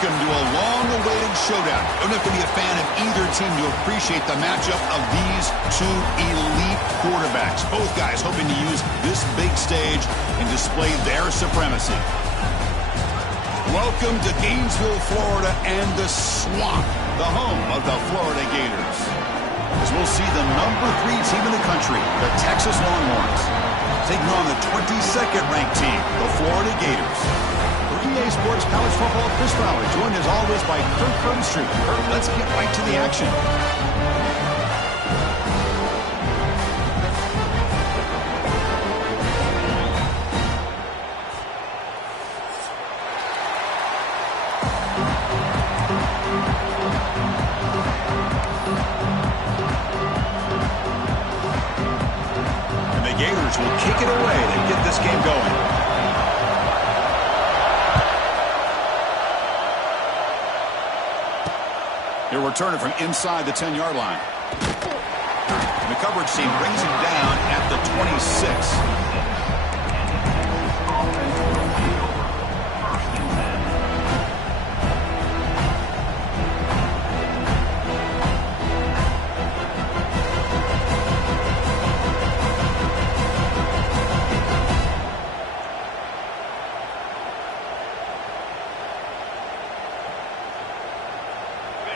Welcome to a long-awaited showdown. You don't have to be a fan of either team to appreciate the matchup of these two elite quarterbacks. Both guys hoping to use this big stage and display their supremacy. Welcome to Gainesville, Florida, and the Swamp, the home of the Florida Gators. As we'll see the #3 team in the country, the Texas Longhorns, taking on the 22nd ranked team, the Florida Gators. For EA Sports College Football, Chris Fowler, joined as always by Kirk Herbstreit. Kirk, let's get right to the action. And the Gators will kick it away to get this game going. He'll return it from inside the 10-yard line. And the coverage team brings him down at the 26.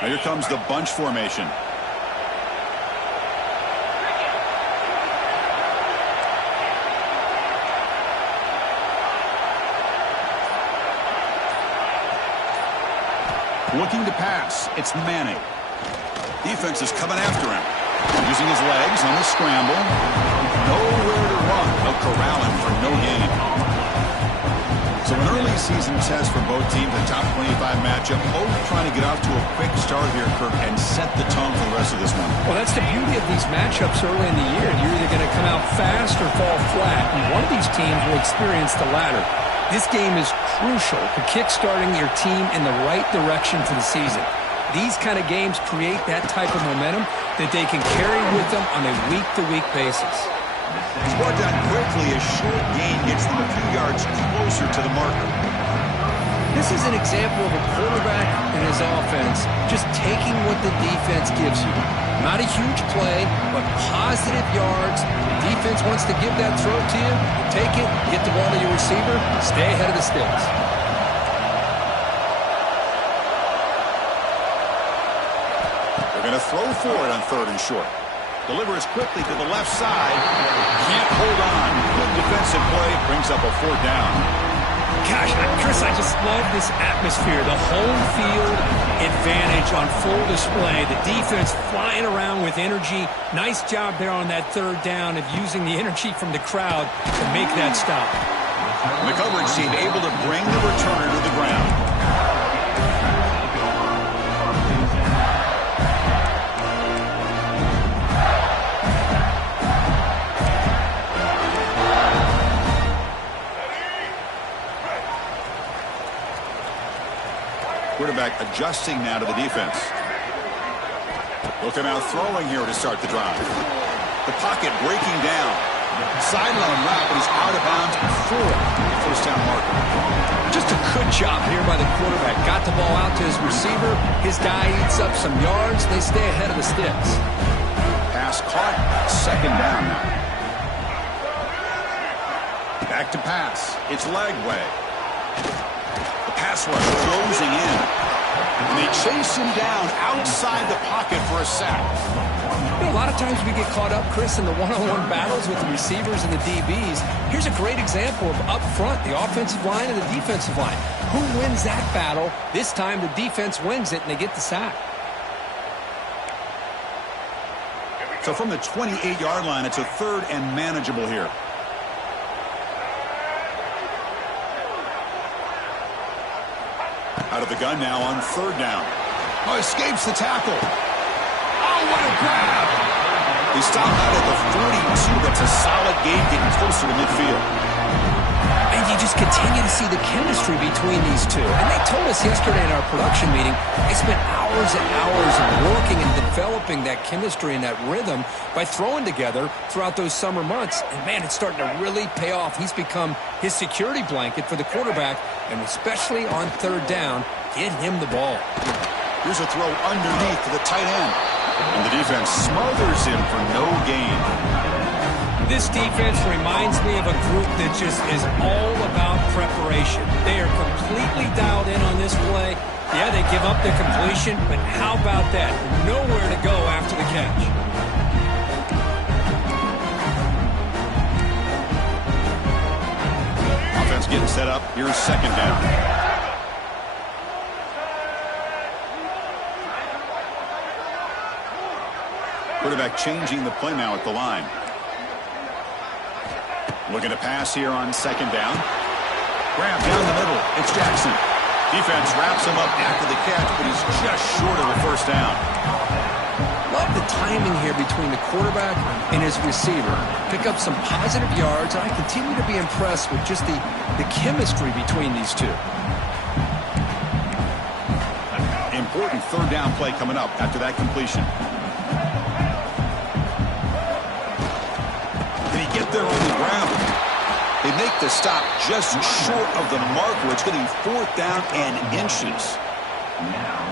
Now here comes the bunch formation. Looking to pass. It's Manning. Defense is coming after him. Using his legs on the scramble. Nowhere to run. They'll corral him for no gain. So an early season test for both teams, a top 25 matchup. Both trying to get off to a quick start here, Kirk, and set the tone for the rest of this one. Well, that's the beauty of these matchups early in the year. You're either going to come out fast or fall flat, and one of these teams will experience the latter. This game is crucial for kick-starting your team in the right direction for the season. These kind of games create that type of momentum that they can carry with them on a week-to-week basis. It's brought down quickly. A short gain gets them a few yards closer to the marker. This is an example of a quarterback and his offense just taking what the defense gives you. Not a huge play, but positive yards. The defense wants to give that throw to you. Take it, get the ball to your receiver, stay ahead of the sticks. They're going to throw for it on 3rd and short. Delivers quickly to the left side. Can't hold on. Good defensive play. Brings up a 4th down. Gosh, Chris, I just love this atmosphere. The home field advantage on full display. The defense flying around with energy. Nice job there on that 3rd down of using the energy from the crowd to make that stop. And the coverage team able to bring the returner to the ground. Quarterback adjusting now to the defense. They'll come out throwing here to start the drive. The pocket breaking down. Sideline route, but he's out of bounds before the 1st down marker. Just a good job here by the quarterback. Got the ball out to his receiver. His guy eats up some yards. They stay ahead of the sticks. Pass caught. 2nd down now. Back to pass. It's leg way. Pass rush closing in. And they chase him down outside the pocket for a sack. You know, a lot of times we get caught up, Chris, in the one-on-one battles with the receivers and the DBs. Here's a great example of up front, the offensive line and the defensive line. Who wins that battle? This time the defense wins it, and they get the sack. So from the 28-yard line, it's a 3rd and manageable here. Out of the gun now on 3rd down. Oh, escapes the tackle. Oh, what a grab. He stopped out at the 42. That's a solid gain getting closer to midfield. And you you just continue to see the chemistry between these two. And they told us yesterday in our production meeting, they spent hours and hours of working and developing that chemistry and that rhythm by throwing together throughout those summer months. And, man, it's starting to really pay off. He's become his security blanket for the quarterback, and especially on third down, get him the ball. Here's a throw underneath to the tight end. And the defense smothers him for no gain. This defense reminds me of a group that just is all about preparation. They are completely dialed in on this play. Yeah, they give up the completion, but how about that? Nowhere to go after the catch. Offense getting set up. Here's second down. Quarterback changing the play now at the line. Looking to pass here on second down. Grab down the middle. It's Jackson. Defense wraps him up after the catch, but he's just short of the first down. Love the timing here between the quarterback and his receiver. Pick up some positive yards, and I continue to be impressed with just the chemistry between these two. Important third down play coming up after that completion. Did he get there on the ground? They make the stop just short of the mark where it's getting fourth down and inches.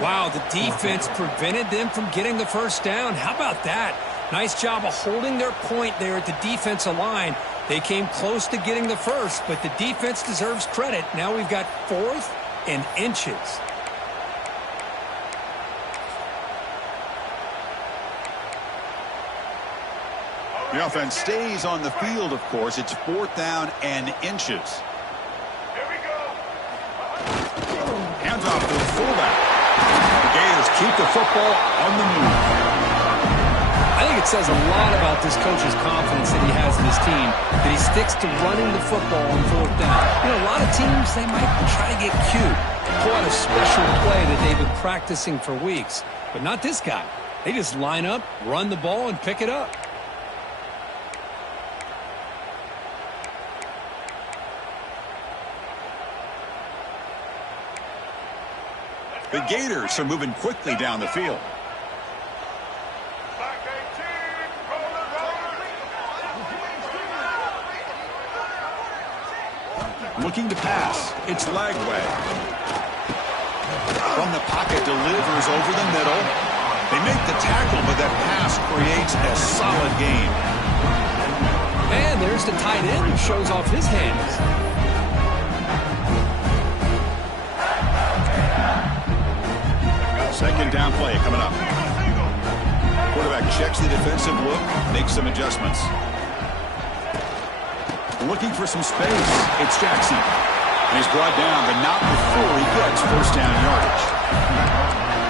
Wow, the defense prevented them from getting the first down. How about that? Nice job of holding their point there at the defensive line. They came close to getting the first, but the defense deserves credit. Now we've got fourth and inches. The offense stays on the field, of course. It's fourth down and inches. Here we go. Hands off to the fullback. The Gators keep the football on the move. I think it says a lot about this coach's confidence that he has in his team, that he sticks to running the football on fourth down. You know, a lot of teams, they might try to get cute, pull out a special play that they've been practicing for weeks. But not this guy. They just line up, run the ball, and pick it up. The Gators are moving quickly down the field. Back 18. Roll it, Looking to pass. It's Lagway. From the pocket, delivers over the middle. They make the tackle, but that pass creates a solid gain. And there's the tight end who shows off his hands. Second down play coming up. Quarterback checks the defensive look, makes some adjustments. Looking for some space. It's Jackson. And he's brought down, but not before he gets first down yardage.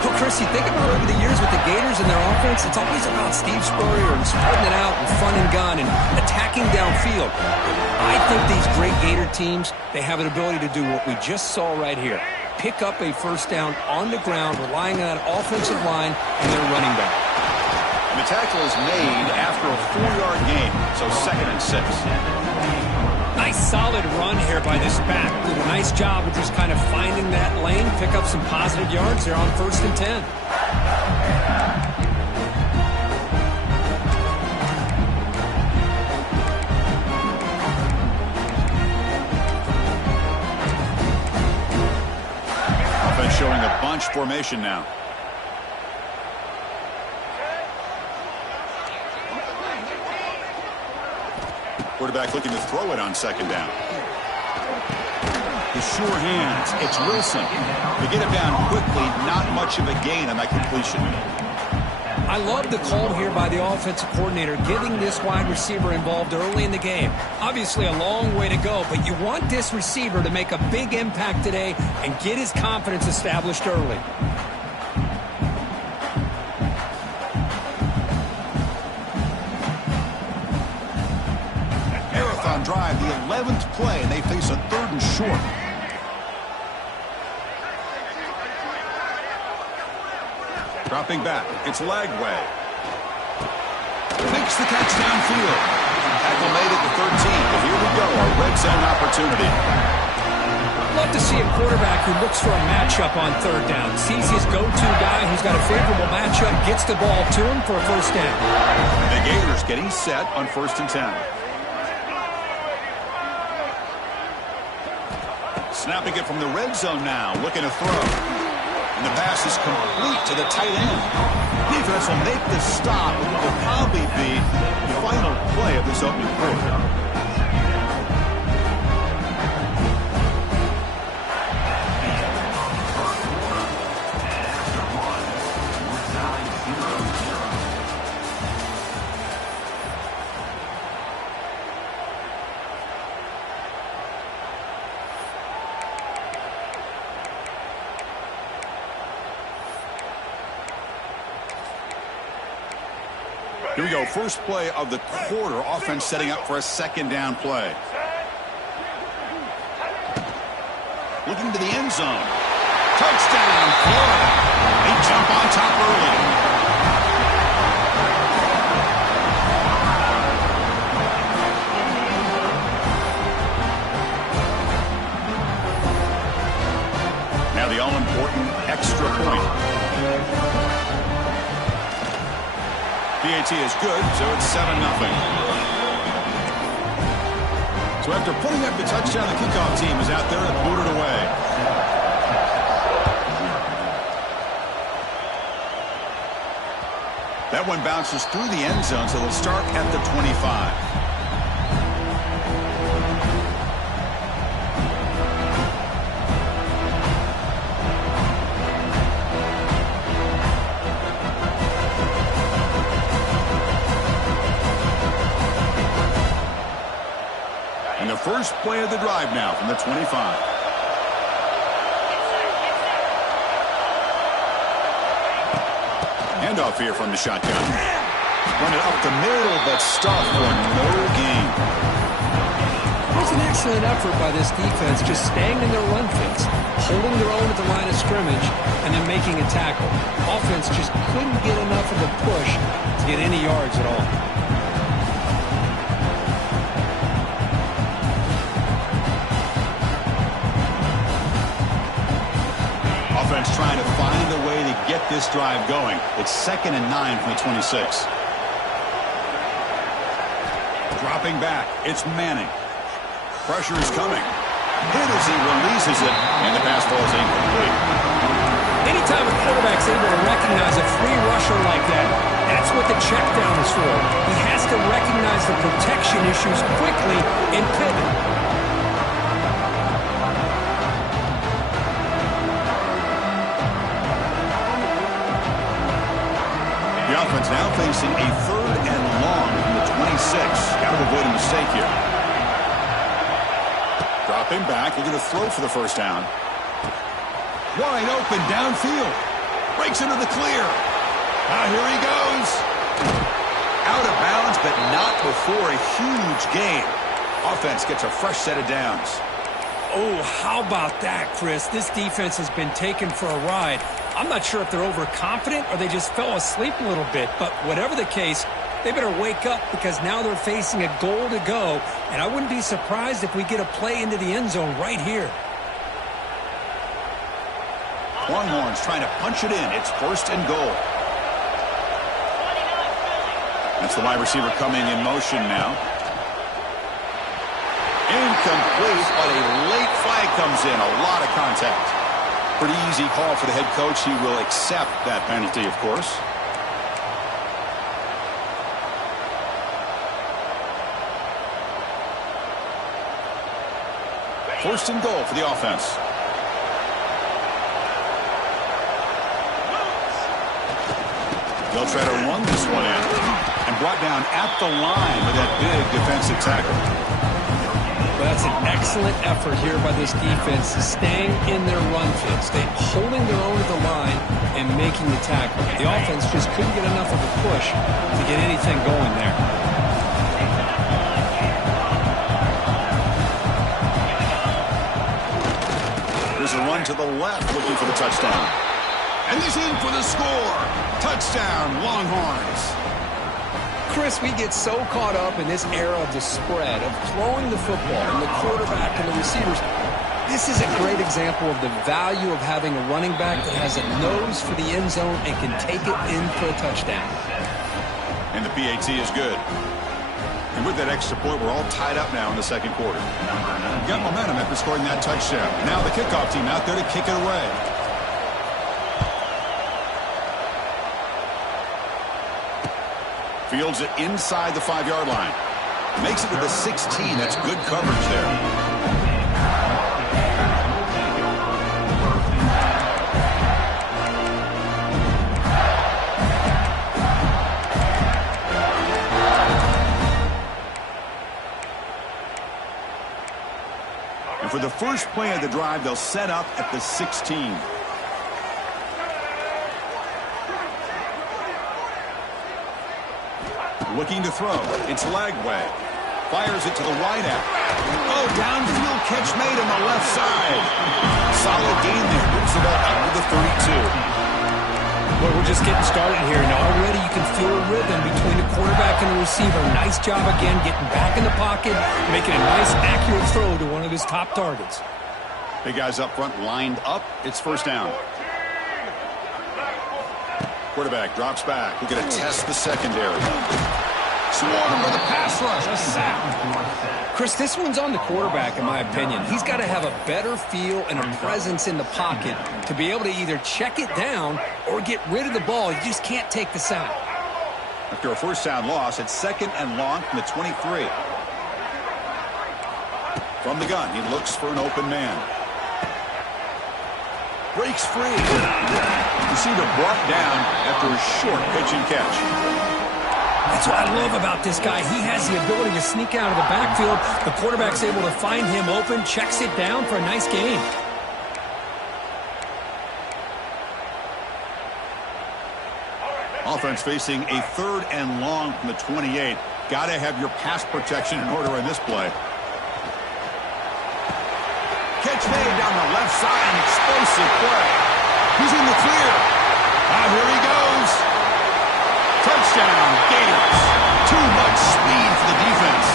Well, Chris, you think about over the years with the Gators and their offense, it's always about Steve Spurrier and spreading it out and fun and gun and attacking downfield. I think these great Gator teams, they have an ability to do what we just saw right here. Pick up a first down on the ground, relying on that offensive line and their running back. And the tackle is made after a 4-yard gain, so 2nd and 6. Nice solid run here by this back. Did a nice job of just kind of finding that lane, pick up some positive yards there on 1st and 10. Showing a bunch formation now. Quarterback looking to throw it on second down. The sure hands. It's Wilson. They get it down quickly. Not much of a gain on that completion. I love the call here by the offensive coordinator, getting this wide receiver involved early in the game. Obviously a long way to go, but you want this receiver to make a big impact today and get his confidence established early. Marathon drive, the 11th play, and they face a 3rd and short. Dropping back, it's Lagway. Makes the catch downfield. Tackle made at the 13, but here we go. A red zone opportunity. Love to see a quarterback who looks for a matchup on third down. Sees his go-to guy who's got a favorable matchup, gets the ball to him for a first down. The Gators getting set on 1st and 10. Snapping it from the red zone now, looking to throw. And the pass is complete to the tight end. Defense will make the stop, and will probably be the final play of this opening quarter. Here we go, first play of the quarter. Offense setting up for a second down play. Looking to the end zone. Touchdown, Florida. They jump on top early. Now the all-important extra point. PAT is good, so it's 7-0. So after putting up the touchdown, the kickoff team is out there and booted away. That one bounces through the end zone, so they'll start at the 25. First play of the drive now from the 25. Handoff here from the shotgun. Run it up the middle, but stuffed for no gain. It was an excellent effort by this defense, just staying in their run fits, holding their own at the line of scrimmage, and then making a tackle. Offense just couldn't get enough of a push to get any yards at all. Trying to find a way to get this drive going. It's 2nd and 9 from the 26. Dropping back, it's Manning. Pressure is coming. Hit as he releases it, and the pass falls incomplete. Anytime a quarterback's able to recognize a free rusher like that, that's what the check down is for. He has to recognize the protection issues quickly and pivot. The offense now facing a 3rd and long from the 26. Got to avoid a mistake here. Dropping back, looking to throw for the first down. Wide open downfield. Breaks into the clear. Here he goes. Out of bounds, but not before a huge gain. Offense gets a fresh set of downs. Oh, how about that, Chris? This defense has been taken for a ride. I'm not sure if they're overconfident or they just fell asleep a little bit, but whatever the case, they better wake up because now they're facing a goal to go, and I wouldn't be surprised if we get a play into the end zone right here. Longhorns trying to punch it in. It's 1st and goal. That's the wide receiver coming in motion now. Incomplete, but a late flag comes in. A lot of contact. Pretty easy call for the head coach. He will accept that penalty, of course. First and goal for the offense. They'll try to run this one in. And brought down at the line with that big defensive tackle. Well, that's an excellent effort here by this defense, staying in their run fits, holding their own at the line and making the tackle. The offense just couldn't get enough of a push to get anything going there. There's a run to the left looking for the touchdown. And he's in for the score. Touchdown, Longhorns. Chris, we get so caught up in this era of the spread, of throwing the football and the quarterback and the receivers. This is a great example of the value of having a running back that has a nose for the end zone and can take it in for a touchdown. And the PAT is good. And with that extra point, we're all tied up now in the second quarter. Got momentum after scoring that touchdown. Now the kickoff team out there to kick it away. Fields it inside the 5-yard line. Makes it to the 16. That's good coverage there. For the first play of the drive, they'll set up at the 16. Looking to throw. It's Lagway. Fires it to the wideout. Oh, downfield catch made on the left side. Solid gain there. Moves the ball up to the 32. Well, we're just getting started here, and already you can feel a rhythm between the quarterback and the receiver. Nice job again getting back in the pocket, making a nice, accurate throw to one of his top targets. Big guys up front lined up. It's first down. Quarterback drops back. We're going to test the secondary. Swarm for the pass rush. A sack. Chris, this one's on the quarterback, in my opinion. He's got to have a better feel and a presence in the pocket to be able to either check it down or get rid of the ball. You just can't take the sack. After a first down loss, it's second and long from the 23. From the gun, he looks for an open man. Breaks free. Receiver brought down after a short pitch and catch. That's what I love about this guy. He has the ability to sneak out of the backfield. The quarterback's able to find him open, checks it down for a nice gain. Offense facing a third and long from the 28. Got to have your pass protection in order in this play. Catch made down the left side, an explosive play. He's in the clear. Here he goes. Touchdown, Gators. Too much speed for the defense.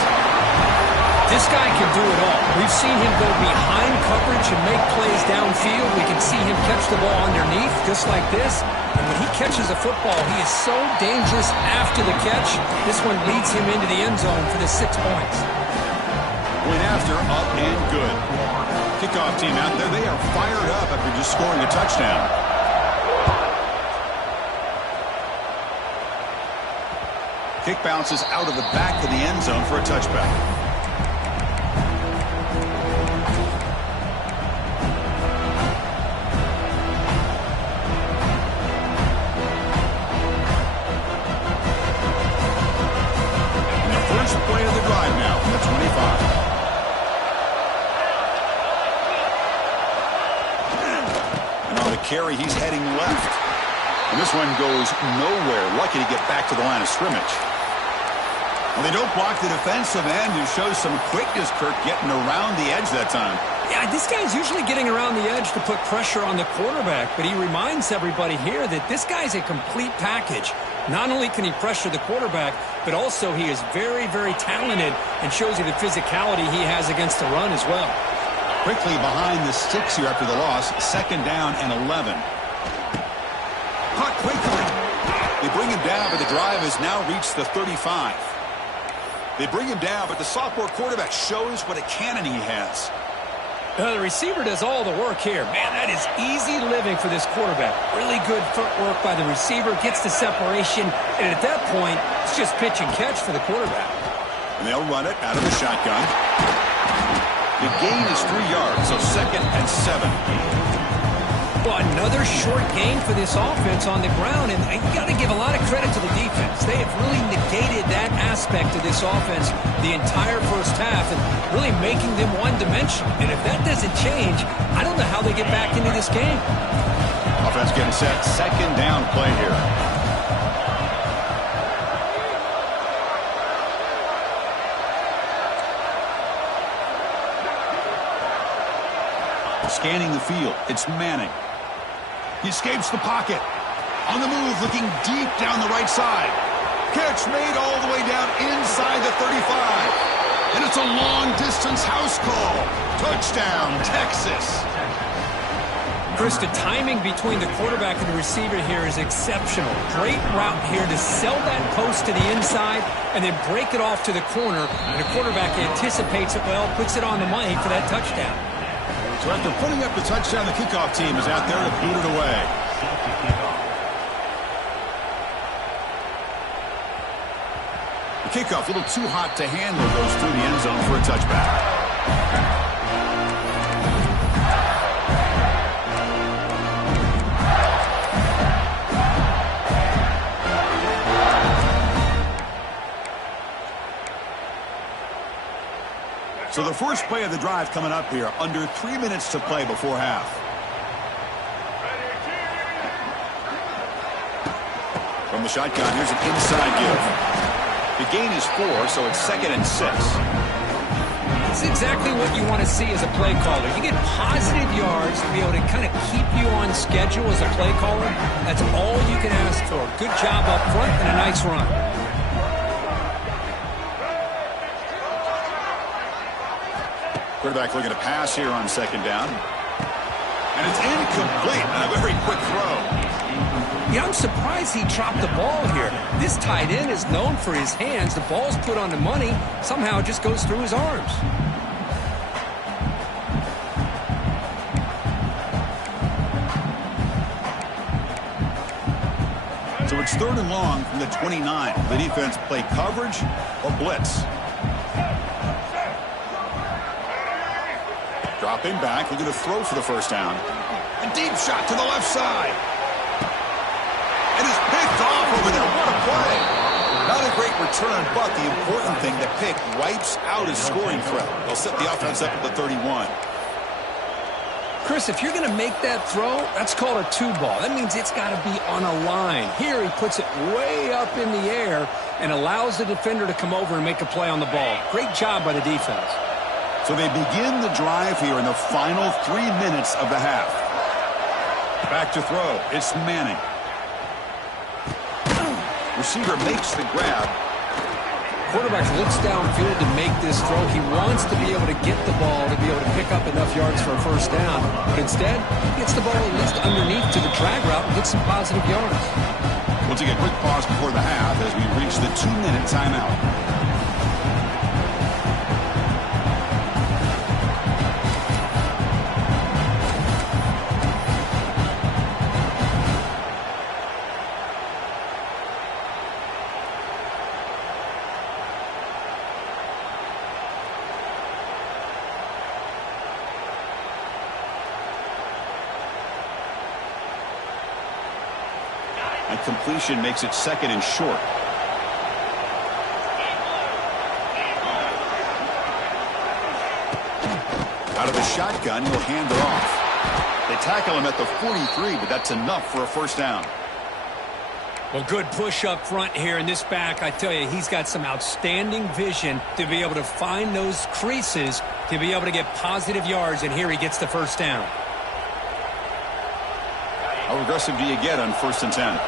This guy can do it all. We've seen him go behind coverage and make plays downfield. We can see him catch the ball underneath, just like this. And when he catches a football, he is so dangerous after the catch. This one leads him into the end zone for the 6 points. Point after, up and good. Kickoff team out there, they are fired up after just scoring a touchdown. Kick bounces out of the back of the end zone for a touchback. And the first play of the drive now from the 25. Carry, he's heading left. And this one goes nowhere. Lucky to get back to the line of scrimmage. Well, they don't block the defensive end, who shows some quickness, Kirk, getting around the edge that time. Yeah, this guy's usually getting around the edge to put pressure on the quarterback, but he reminds everybody here that this guy's a complete package. Not only can he pressure the quarterback, but also he is very, very talented and shows you the physicality he has against the run as well. Quickly behind the sticks here after the loss. Second down and 11. Caught quickly. They bring him down, but the drive has now reached the 35. They bring him down, but the sophomore quarterback shows what a cannon he has. The receiver does all the work here. Man, that is easy living for this quarterback. Really good footwork by the receiver. Gets the separation. And at that point, it's just pitch and catch for the quarterback. And they'll run it out of the shotgun. The gain is 3 yards, so second and 7. Well, another short gain for this offense on the ground, and you got to give a lot of credit to the defense. They have really negated that aspect of this offense the entire first half and really making them one-dimensional. And if that doesn't change, I don't know how they get back into this game. Offense getting set. Second down play here. Scanning the field, it's Manning. He escapes the pocket. On the move, looking deep down the right side. Catch made all the way down inside the 35. And it's a long-distance house call. Touchdown, Texas. Chris, the timing between the quarterback and the receiver here is exceptional. Great route here to sell that post to the inside and then break it off to the corner. And the quarterback anticipates it well, puts it on the money for that touchdown. So after putting up the touchdown, the kickoff team is out there to boot it away. The kickoff, a little too hot to handle, goes through the end zone for a touchback. So the first play of the drive coming up here, under 3 minutes to play before half. From the shotgun, here's an inside give. The gain is 4, so it's 2nd and 6. It's exactly what you want to see as a play caller. You get positive yards to be able to kind of keep you on schedule as a play caller. That's all you can ask for. Good job up front and a nice run. Quarterback looking to pass here on 2nd down. And it's incomplete on a very quick throw. Yeah, I'm surprised he dropped the ball here. This tight end is known for his hands. The ball's put on the money. Somehow it just goes through his arms. So it's 3rd and long from the 29. The defense play coverage or blitz. Dropping back, looking to throw for the first down. A deep shot to the left side. And it's picked off over there. What a play. Not a great return, but the important thing, the pick wipes out his scoring threat. They'll set the offense up at the 31. Chris, if you're going to make that throw, that's called a 2-ball. That means it's got to be on a line. Here he puts it way up in the air and allows the defender to come over and make a play on the ball. Great job by the defense. So they begin the drive here in the final 3 minutes of the half. Back to throw. It's Manning. Receiver makes the grab. Quarterback looks downfield to make this throw. He wants to be able to get the ball to be able to pick up enough yards for a first down. But instead, he gets the ball at least underneath to the drag route and gets some positive yards. We'll take a quick pause before the half as we reach the 2-minute timeout. And completion makes it 2nd and short. Out of the shotgun, he'll hand it off. They tackle him at the 43, but that's enough for a first down. Well, good push up front here in this back. I tell you, he's got some outstanding vision to be able to find those creases to be able to get positive yards, and here he gets the first down. How aggressive do you get on 1st and 10?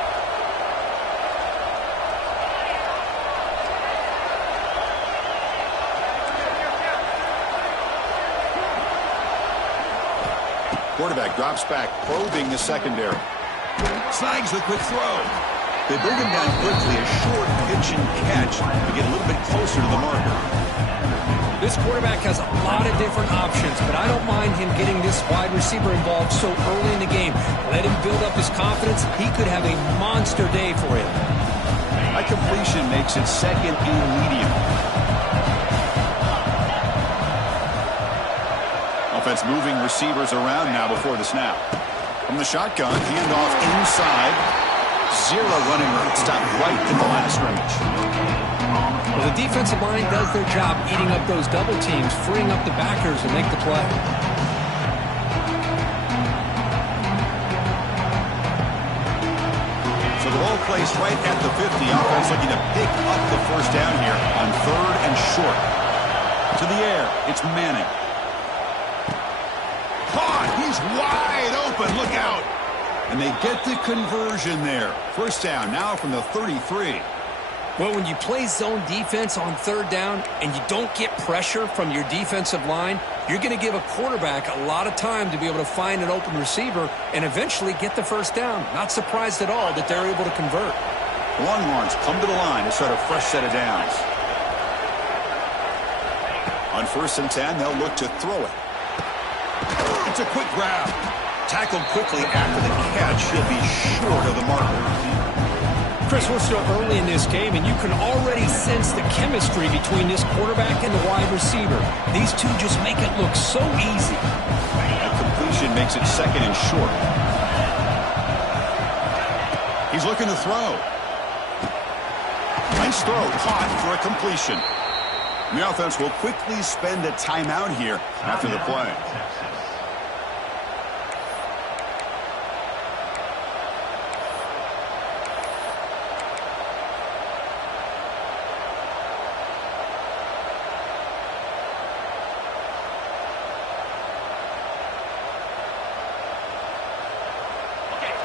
Quarterback drops back, probing the secondary. Snags the quick throw. They bring him down quickly, a short pitch and catch to get a little bit closer to the marker. This quarterback has a lot of different options, but I don't mind him getting this wide receiver involved so early in the game. Let him build up his confidence. He could have a monster day for him. That completion makes it 2nd and medium. Offense moving receivers around now before the snap. From the shotgun, handoff inside. 0 running room. Stopped right at the line of scrimmage. Well, the defensive line does their job eating up those double teams, freeing up the backers to make the play. So the ball placed right at the 50. Offense looking to pick up the first down here on 3rd and short. To the air, it's Manning. Caught! He's wide open. Look out! And they get the conversion there. First down now from the 33. Well, when you play zone defense on third down and you don't get pressure from your defensive line, you're going to give a quarterback a lot of time to be able to find an open receiver and eventually get the first down. Not surprised at all that they're able to convert. Longhorns come to the line to start a fresh set of downs. On 1st and 10, they'll look to throw it. It's a quick grab. Tackled quickly after the catch. He'll be short of the marker. Chris, we're still early in this game, and you can already sense the chemistry between this quarterback and the wide receiver. These two just make it look so easy. That completion makes it 2nd and short. He's looking to throw. Nice throw, caught for a completion. The offense will quickly spend a timeout here after the play.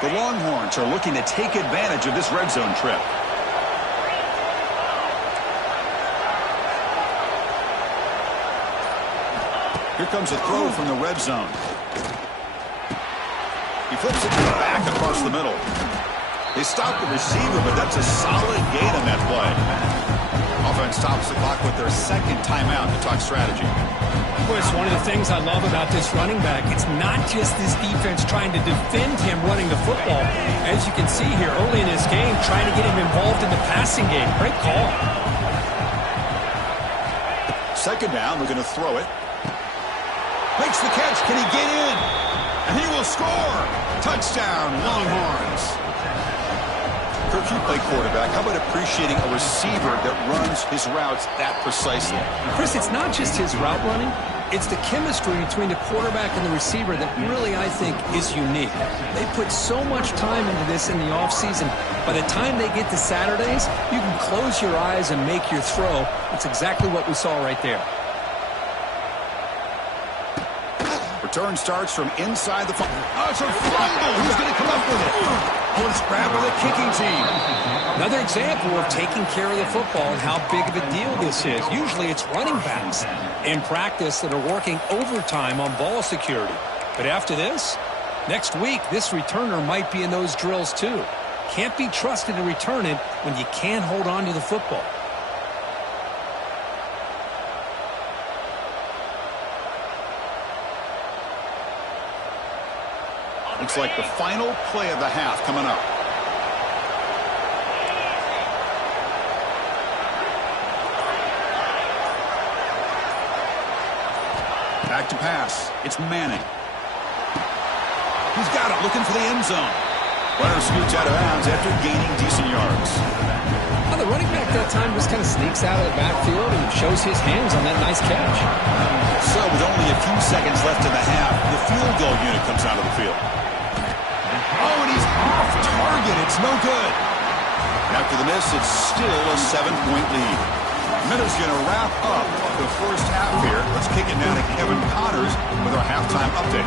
The Longhorns are looking to take advantage of this red zone trip. Here comes a throw from the red zone. He flips it back across the middle. They stop the receiver, but that's a solid gain on that play. Offense stops the clock with their 2nd timeout to talk strategy. Chris, one of the things I love about this running back, it's not just this defense trying to defend him running the football. As you can see here early in this game, trying to get him involved in the passing game. Great call. 2nd down, looking to throw it. Makes the catch. Can he get in? And he will score. Touchdown, Longhorns. Kirk, you play quarterback. How about appreciating a receiver that runs his routes that precisely? Chris, it's not just his route running. It's the chemistry between the quarterback and the receiver that really, I think, is unique. They put so much time into this in the offseason. By the time they get to Saturdays, you can close your eyes and make your throw. It's exactly what we saw right there. Return starts from inside the... Oh, it's a fumble. Who's going to come up with it? Oh, it's grabbed by the kicking team. Another example of taking care of the football and how big of a deal this is. Usually it's running backs in practice that are working overtime on ball security. But after this, next week, this returner might be in those drills too. Can't be trusted to return it when you can't hold on to the football. Looks like the final play of the half coming up. Back to pass. It's Manning. He's got it, looking for the end zone. Runner scoots out of bounds after gaining decent yards. Well, the running back that time just kind of sneaks out of the backfield and shows his hands on that nice catch. So with only a few seconds left in the half, the field goal unit comes out of the field. Oh, and he's off target. It's no good. And after the miss, it's still a 7-point lead. Minutes going to wrap up the first half here. Let's kick it now to Kevin Connors with our halftime update.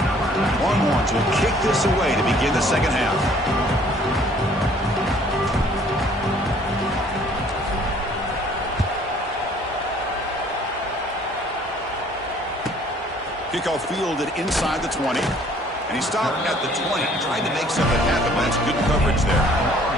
Longhorns will kick this away to begin the second half. Kickoff fielded inside the 20. And he stopped at the 20, trying to make something happen. That's good coverage there.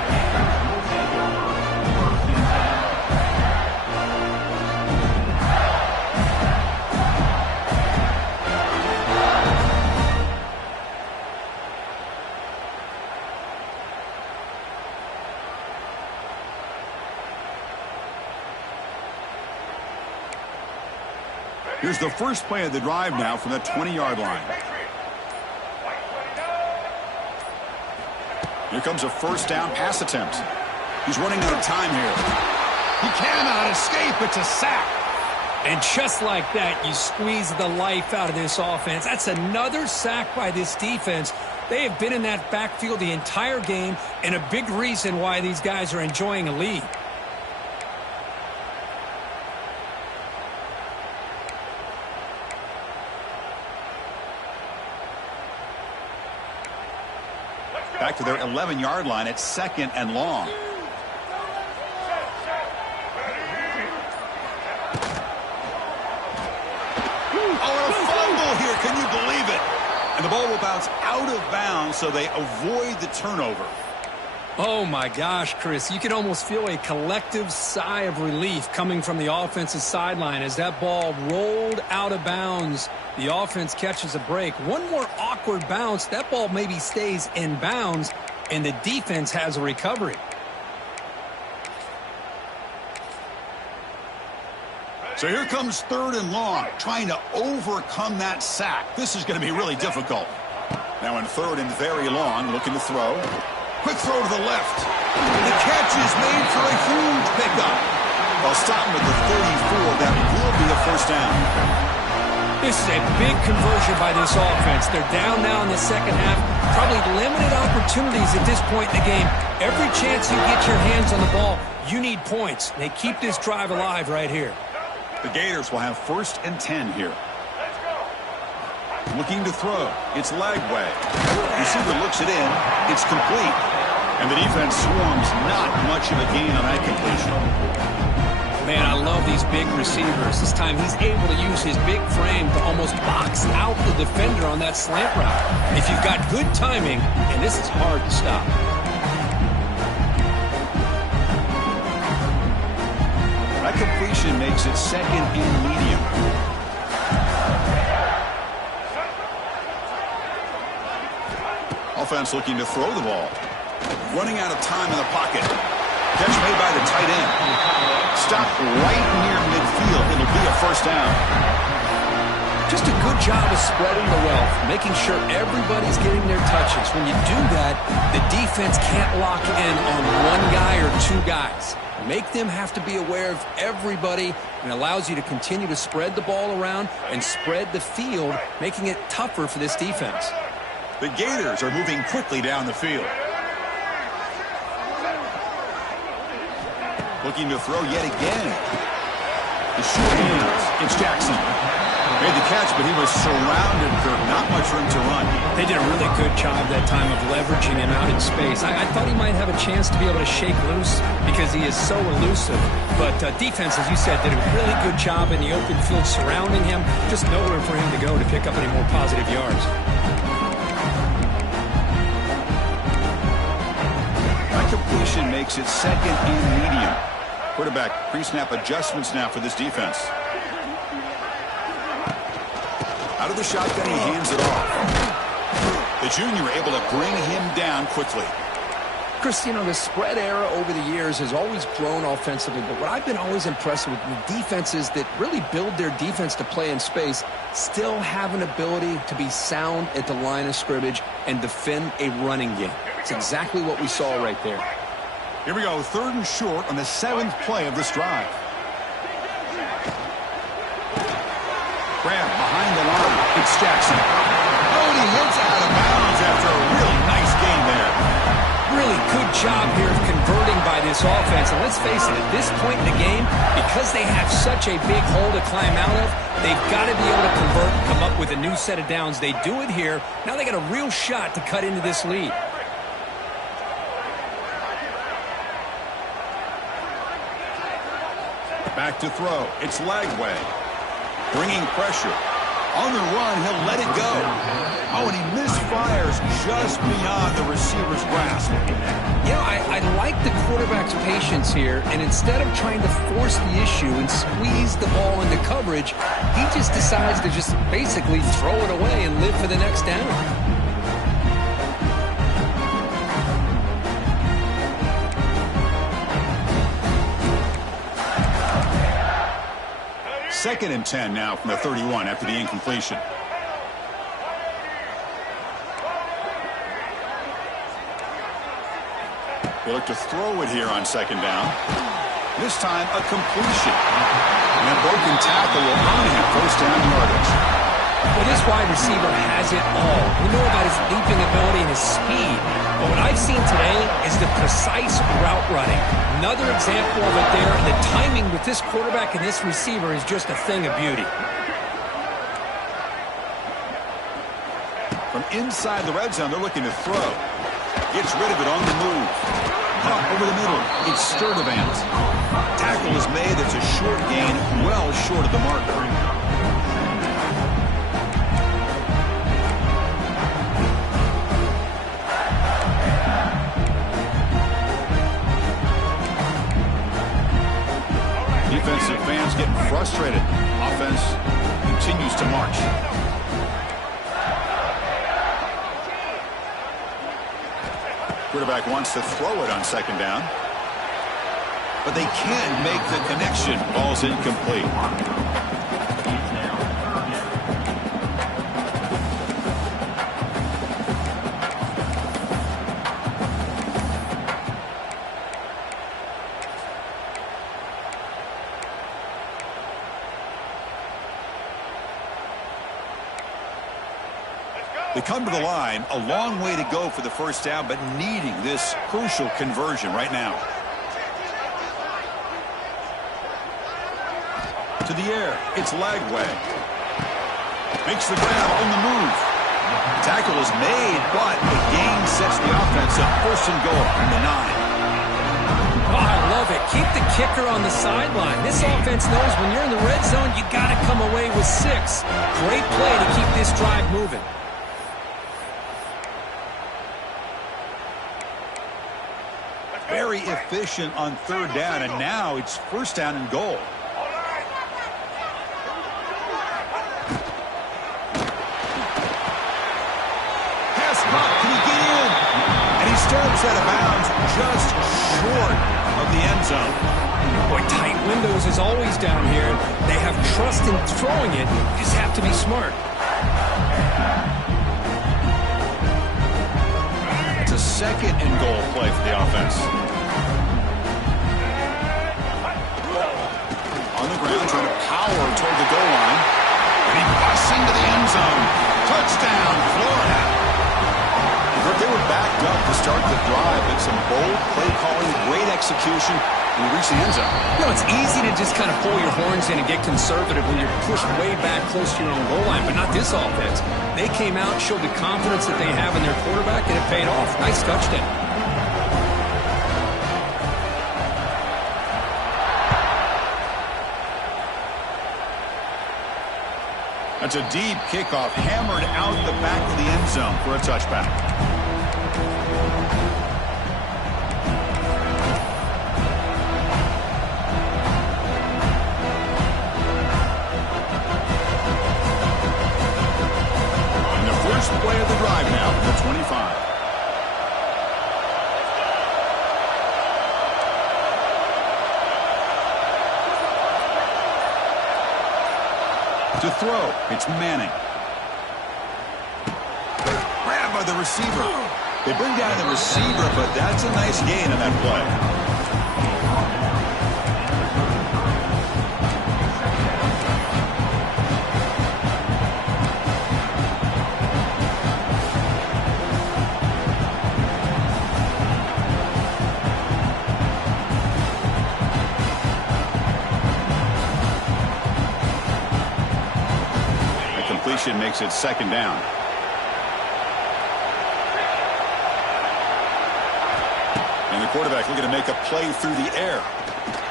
Here's the first play of the drive now from the 20-yard line. Here comes a first down pass attempt. He's running out of time here. He cannot escape. It's a sack. And just like that, you squeeze the life out of this offense. That's another sack by this defense. They have been in that backfield the entire game, and a big reason why these guys are enjoying a lead. Back to their 11-yard line at 2nd and long. Can you believe it? And the ball will bounce out of bounds, so they avoid the turnover. Oh, my gosh, Chris. You can almost feel a collective sigh of relief coming from the offensive sideline as that ball rolled out of bounds. The offense catches a break. One more awkward bounce. That ball maybe stays in bounds, and the defense has a recovery. So here comes 3rd and long, trying to overcome that sack. This is going to be really difficult. Now in 3rd and very long, looking to throw. Quick throw to the left. The catch is made for a huge pickup. They'll stop him at the 34. That will be a first down. This is a big conversion by this offense. They're down now in the second half. Probably limited opportunities at this point in the game. Every chance you get your hands on the ball, you need points. They keep this drive alive right here. The Gators will have 1st and 10 here. Looking to throw. It's Lagway. Receiver looks it in. It's complete. And the defense swarms. Not much of a gain on that completion. Man, I love these big receivers. This time he's able to use his big frame to almost box out the defender on that slant route. If you've got good timing, and this is hard to stop. That completion makes it 2nd and medium. Offense looking to throw the ball. Running out of time in the pocket. Catch made by the tight end. Stopped right near midfield. It'll be a first down. Just a good job of spreading the wealth, making sure everybody's getting their touches. When you do that, the defense can't lock in on one guy or 2 guys. Make them have to be aware of everybody, and allows you to continue to spread the ball around and spread the field, making it tougher for this defense. The Gators are moving quickly down the field. Looking to throw yet again. The short hands. It's Jackson. Made the catch, but he was surrounded. There not much room to run. They did a really good job that time of leveraging him out in space. I thought he might have a chance to be able to shake loose because he is so elusive. But defense, as you said, did a really good job in the open field surrounding him. Just nowhere for him to go to pick up any more positive yards. That completion makes it 2nd and medium. Quarterback pre-snap adjustments now for this defense. Out of the shotgun, he hands it off. The junior able to bring him down quickly. Chris, you know, the spread era over the years has always grown offensively, but what I've been always impressed with the defenses that really build their defense to play in space still have an ability to be sound at the line of scrimmage and defend a running game. It's exactly what we saw right there. Here we go, 3rd and short on the 7th play of this drive. Grab behind the line. It's Jackson. Oh, and he hits out of bounds after a really nice game there. Really good job here of converting by this offense. And let's face it, at this point in the game, because they have such a big hole to climb out of, they've got to be able to convert and come up with a new set of downs. They do it here. Now they got a real shot to cut into this lead. Back to throw. It's Lagway. Bringing pressure. On the run, he'll let it go. Oh, and he misfires just beyond the receiver's grasp. You know, I like the quarterback's patience here, and instead of trying to force the issue and squeeze the ball into coverage, he just decides to just basically throw it away and live for the next down. 2nd and 10 now from the 31 after the incompletion. They look to throw it here on 2nd down. This time a completion. And a broken tackle will earn him first down yardage. Well, this wide receiver has it all. We know about his leaping ability and his speed. But what I've seen today is the precise route running. Another example of it there. And the timing with this quarterback and this receiver is just a thing of beauty. From inside the red zone, they're looking to throw. Gets rid of it on the move. Caught over the middle. It's Sturdivant. Tackle is made. It's a short gain, well short of the marker. frustrated. Offense continues to march. Quarterback wants to throw it on second down. But they can't make the connection. Ball's incomplete. They come to the line, a long way to go for the first down, but needing this crucial conversion right now. To the air, it's Lagway. Makes the grab on the move. Tackle is made, but the gain sets the offense up first and goal from the 9. Oh, I love it. Keep the kicker on the sideline. This offense knows when you're in the red zone, you got to come away with 6. Great play to keep this drive moving. Very efficient on third down, and now it's first down and goal. Pass caught. Can he get in? And he steps out of bounds just short of the end zone. Boy, tight windows is always down here. They have trust in throwing it. You just have to be smart. It's a second and goal play for the offense. On the ground, trying to power toward the goal line. And he busts into the end zone. Touchdown, Florida. They were backed up to start the drive. It's some bold play calling, great execution, and we reach the end zone. You know, it's easy to just kind of pull your horns in and get conservative when you're pushed way back close to your own goal line, but not this offense. They came out, showed the confidence that they have in their quarterback, and it paid off. Nice touchdown. That's a deep kickoff, hammered out the back of the end zone for a touchback. And the first play of the drive now from the 25. To throw, it's Manning. Grab by the receiver. They bring down the receiver, but that's a nice gain on that play. Makes it second down. And the quarterback looking to make a play through the air.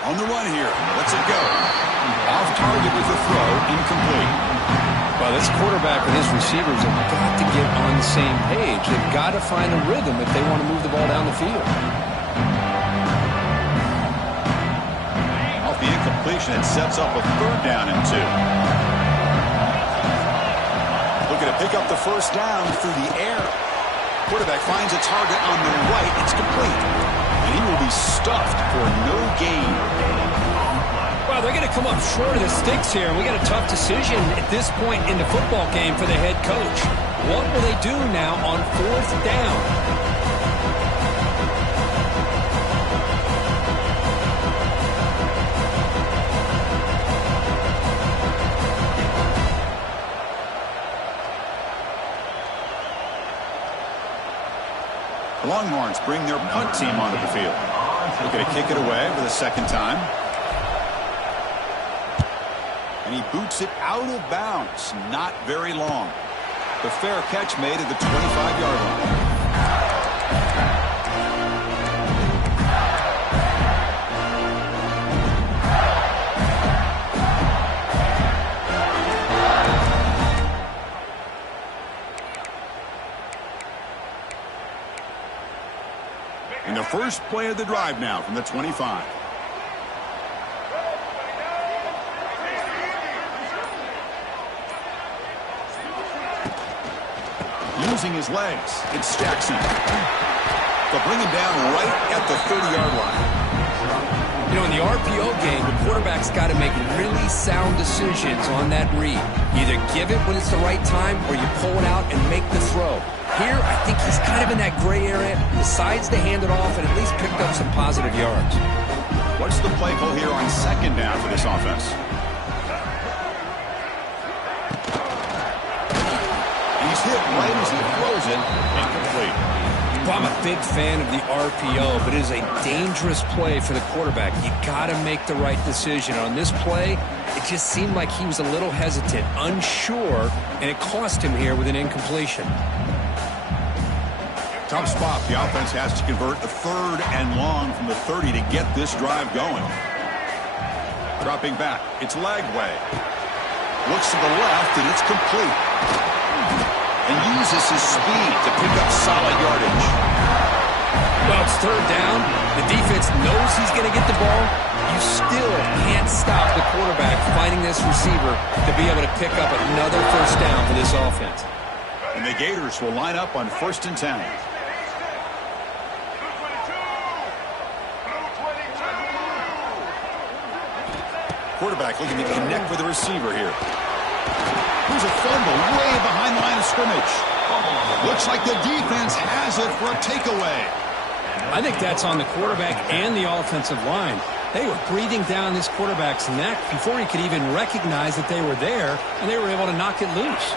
On the run here. Lets it go. Off target with the throw. Incomplete. Well, this quarterback and his receivers have got to get on the same page. They've got to find a rhythm if they want to move the ball down the field. Off the incompletion, it sets up a third down and 2. Looking to pick up the first down through the air. Quarterback finds a target on the right. It's complete. And he will be stuffed for no gain. Well, they're going to come up short of the sticks here, and we got a tough decision at this point in the football game for the head coach. What will they do now on fourth down? Longhorns bring their punt team onto the field. Looking to kick it away for the second time. And he boots it out of bounds. Not very long. The fair catch made at the 25-yard line. And the first play of the drive now from the 25. Using his legs, it's Jackson. They'll bring him down right at the 30-yard line. You know, in the RPO game, the quarterback's got to make really sound decisions on that read. Either give it when it's the right time or you pull it out and make the throw. Here, I think he's kind of in that gray area, decides to hand it off and at least picked up some positive yards. What's the play call here on second down for this offense? He's hit right as he throws it. Incomplete. Well, I'm a big fan of the RPO, but it is a dangerous play for the quarterback. You got to make the right decision. On this play, it just seemed like he was a little hesitant, unsure, and it cost him here with an incompletion. Tough spot. The offense has to convert a 3rd and long from the 30 to get this drive going. Dropping back. It's Lagway. Looks to the left, and it's complete. And uses his speed to pick up solid yardage. Well, it's 3rd down. The defense knows he's going to get the ball. You still can't stop the quarterback finding this receiver to be able to pick up another 1st down for this offense. And the Gators will line up on 1st and 10. Quarterback looking to connect with the receiver here. Here's a fumble way behind the line of scrimmage. Looks like the defense has it for a takeaway. I think that's on the quarterback and the offensive line. They were breathing down this quarterback's neck before he could even recognize that they were there, and they were able to knock it loose.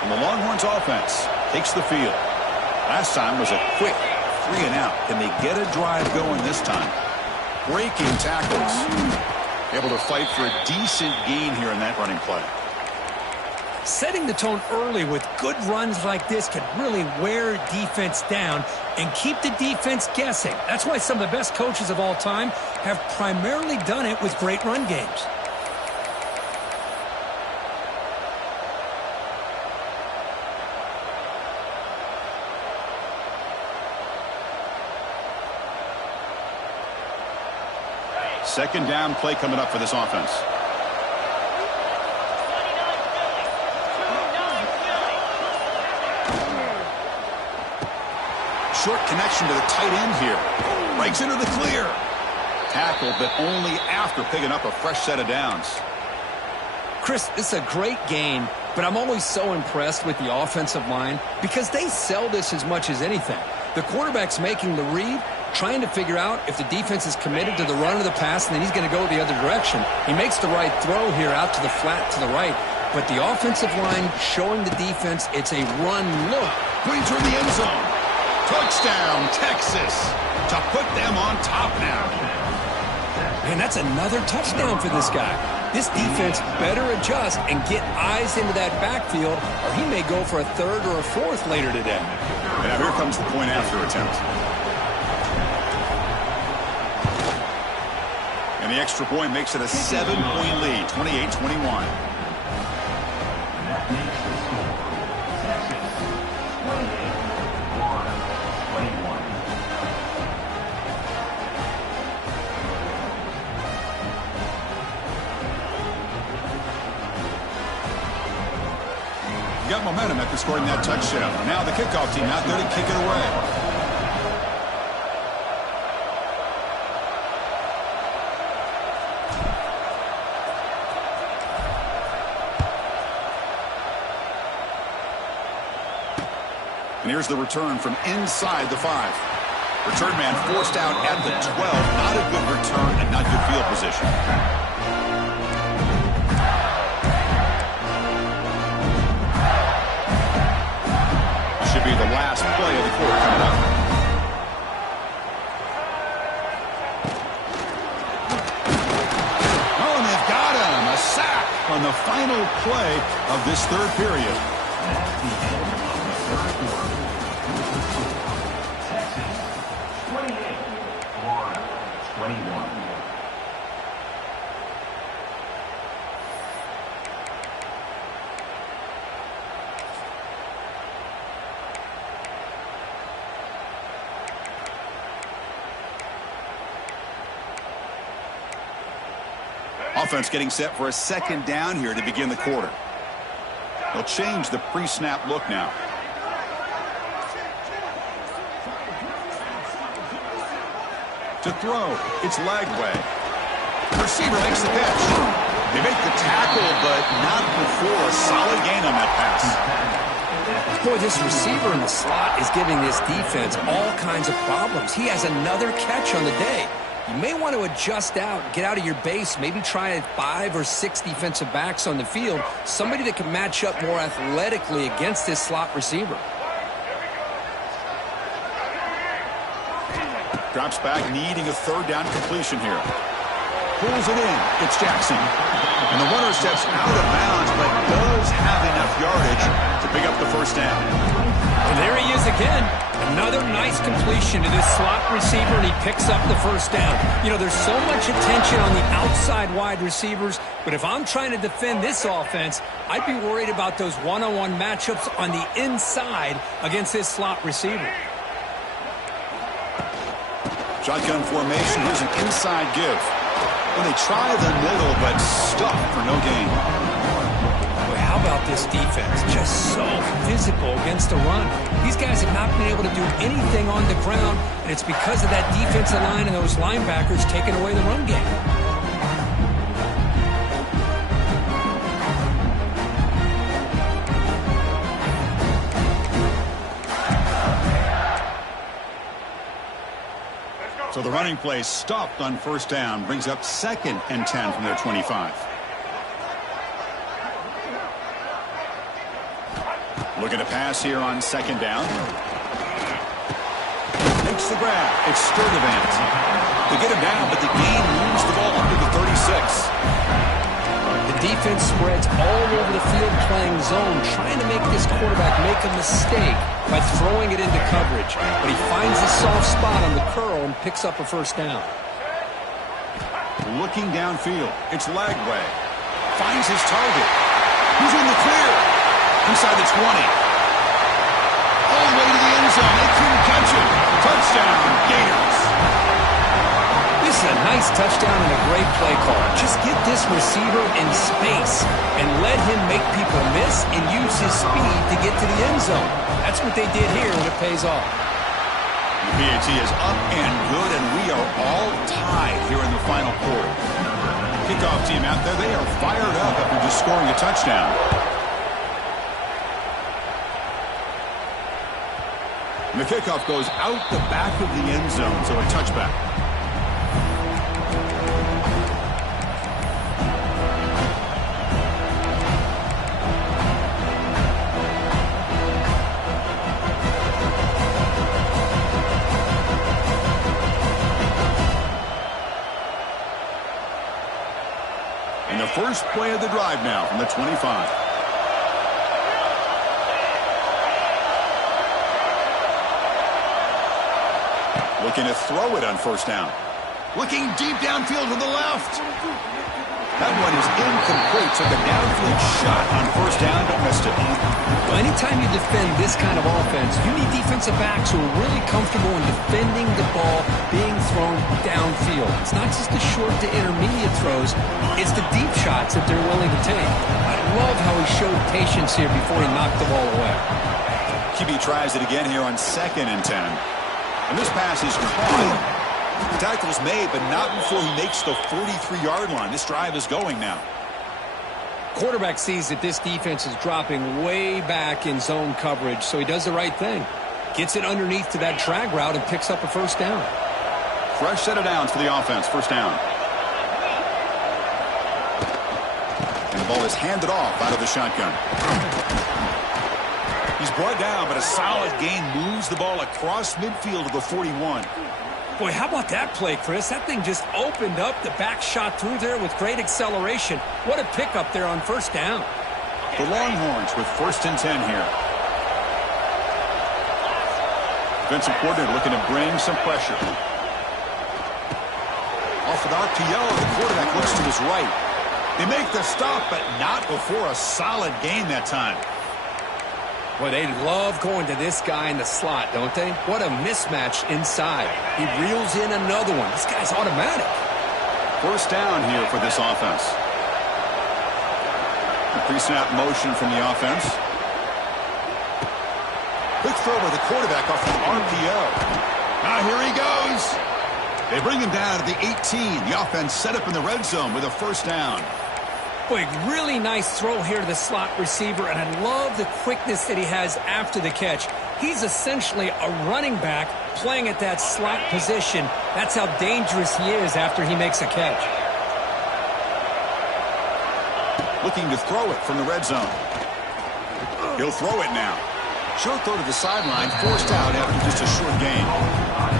And the Longhorns offense takes the field. Last time was a quick 3 and out. Can they get a drive going this time? Breaking tackles. Able to fight for a decent gain here in that running play. Setting the tone early with good runs like this can really wear defense down and keep the defense guessing. That's why some of the best coaches of all time have primarily done it with great run games. Second down play coming up for this offense. Short connection to the tight end here. Breaks into the clear. Tackled, but only after picking up a fresh set of downs. Chris, it's a great game, but I'm always so impressed with the offensive line because they sell this as much as anything. The quarterback's making the read, trying to figure out if the defense is committed to the run or the pass, and then he's going to go the other direction. He makes the right throw here out to the flat to the right, but the offensive line showing the defense it's a run look. Brings her in the end zone. Touchdown, Texas, to put them on top now. Man, that's another touchdown for this guy. This defense better adjust and get eyes into that backfield, or he may go for a 3rd or a 4th later today. And now here comes the point after attempt. And the extra point makes it a 7-point lead, 28-21. Got momentum after scoring that touchdown. Now the kickoff team out there to kick it away. And here's the return from inside the 5. Return man forced out at the 12. Not a good return and not good field position. Should be the last play of the quarter coming up. Oh, and they've got him. A sack on the final play of this 3rd period. Texas 28, Florida 21. Offense getting set for a 2nd down here to begin the quarter. They'll change the pre-snap look now. To throw, it's Lagway. Receiver makes the catch. They make the tackle, but not before a solid gain on that pass. Boy, this receiver in the slot is giving this defense all kinds of problems. He has another catch on the day. You may want to adjust out, get out of your base, maybe try 5 or 6 defensive backs on the field, somebody that can match up more athletically against this slot receiver. Drops back, needing a third down completion here. Pulls it in. It's Jackson. And the runner steps out of bounds, but does have enough yardage to pick up the first down. And there he is again. Another nice completion to this slot receiver, and he picks up the first down. You know, there's so much attention on the outside wide receivers, but if I'm trying to defend this offense, I'd be worried about those one-on-one matchups on the inside against this slot receiver. Shotgun formation. Here's an inside give. Well, they try the middle, but stuffed for no gain. Boy, how about this defense? Just so physical against the run. These guys have not been able to do anything on the ground, and it's because of that defensive line and those linebackers taking away the run game. So the running play stopped on first down, brings up 2nd and 10 from their 25. Looking to pass here on 2nd down. Makes the grab. It's Sturdivant. They get him down, but the gain moves the ball up to the 36. The defense spreads all over the field playing zone, trying to make this quarterback make a mistake by throwing it into coverage. But he finds the soft spot on the curl and picks up a first down. Looking downfield, it's Lagway. Finds his target. He's in the clear. Inside the 20. All the way to the end zone. They couldn't catch him. Touchdown, Gators. This is a nice touchdown and a great play call. Just get this receiver in space and let him make people miss and use his speed to get to the end zone. That's what they did here, and it pays off. The PAT is up and good, and we are all tied here in the final quarter. Kickoff team out there, they are fired up after just scoring a touchdown. And the kickoff goes out the back of the end zone, so a touchback. And the first play of the drive now from the 25. Looking to throw it on first down. Looking deep downfield to the left. That one is incomplete. Took a downfield shot on first down, but missed it. Well, anytime you defend this kind of offense, you need defensive backs who are really comfortable in defending the ball being thrown downfield. It's not just the short to intermediate throws. It's the deep shots that they're willing to take. I love how he showed patience here before he knocked the ball away. QB tries it again here on 2nd and 10. And this pass is caught. The tackle's made, but not before he makes the 43-yard line. This drive is going now. Quarterback sees that this defense is dropping way back in zone coverage, so he does the right thing. Gets it underneath to that drag route and picks up a first down. Fresh set of downs for the offense. First down. And the ball is handed off out of the shotgun. He's brought down, but a solid gain moves the ball across midfield to the 41. Boy, how about that play, Chris? That thing just opened up. The back shot through there with great acceleration. What a pickup there on first down. The Longhorns with 1st and 10 here. Defensive coordinator looking to bring some pressure. Off with RPO, the quarterback looks to his right. They make the stop, but not before a solid gain that time. Boy, they love going to this guy in the slot, don't they? What a mismatch inside. He reels in another one. This guy's automatic. First down here for this offense. A pre-snap motion from the offense. Quick throw by the quarterback off the RPO. Now here he goes. They bring him down to the 18. The offense set up in the red zone with a first down. Boy, really nice throw here to the slot receiver, and I love the quickness that he has after the catch. He's essentially a running back playing at that slot position. That's how dangerous he is after he makes a catch. Looking to throw it from the red zone. He'll throw it now. Short throw to the sideline, forced out after just a short gain.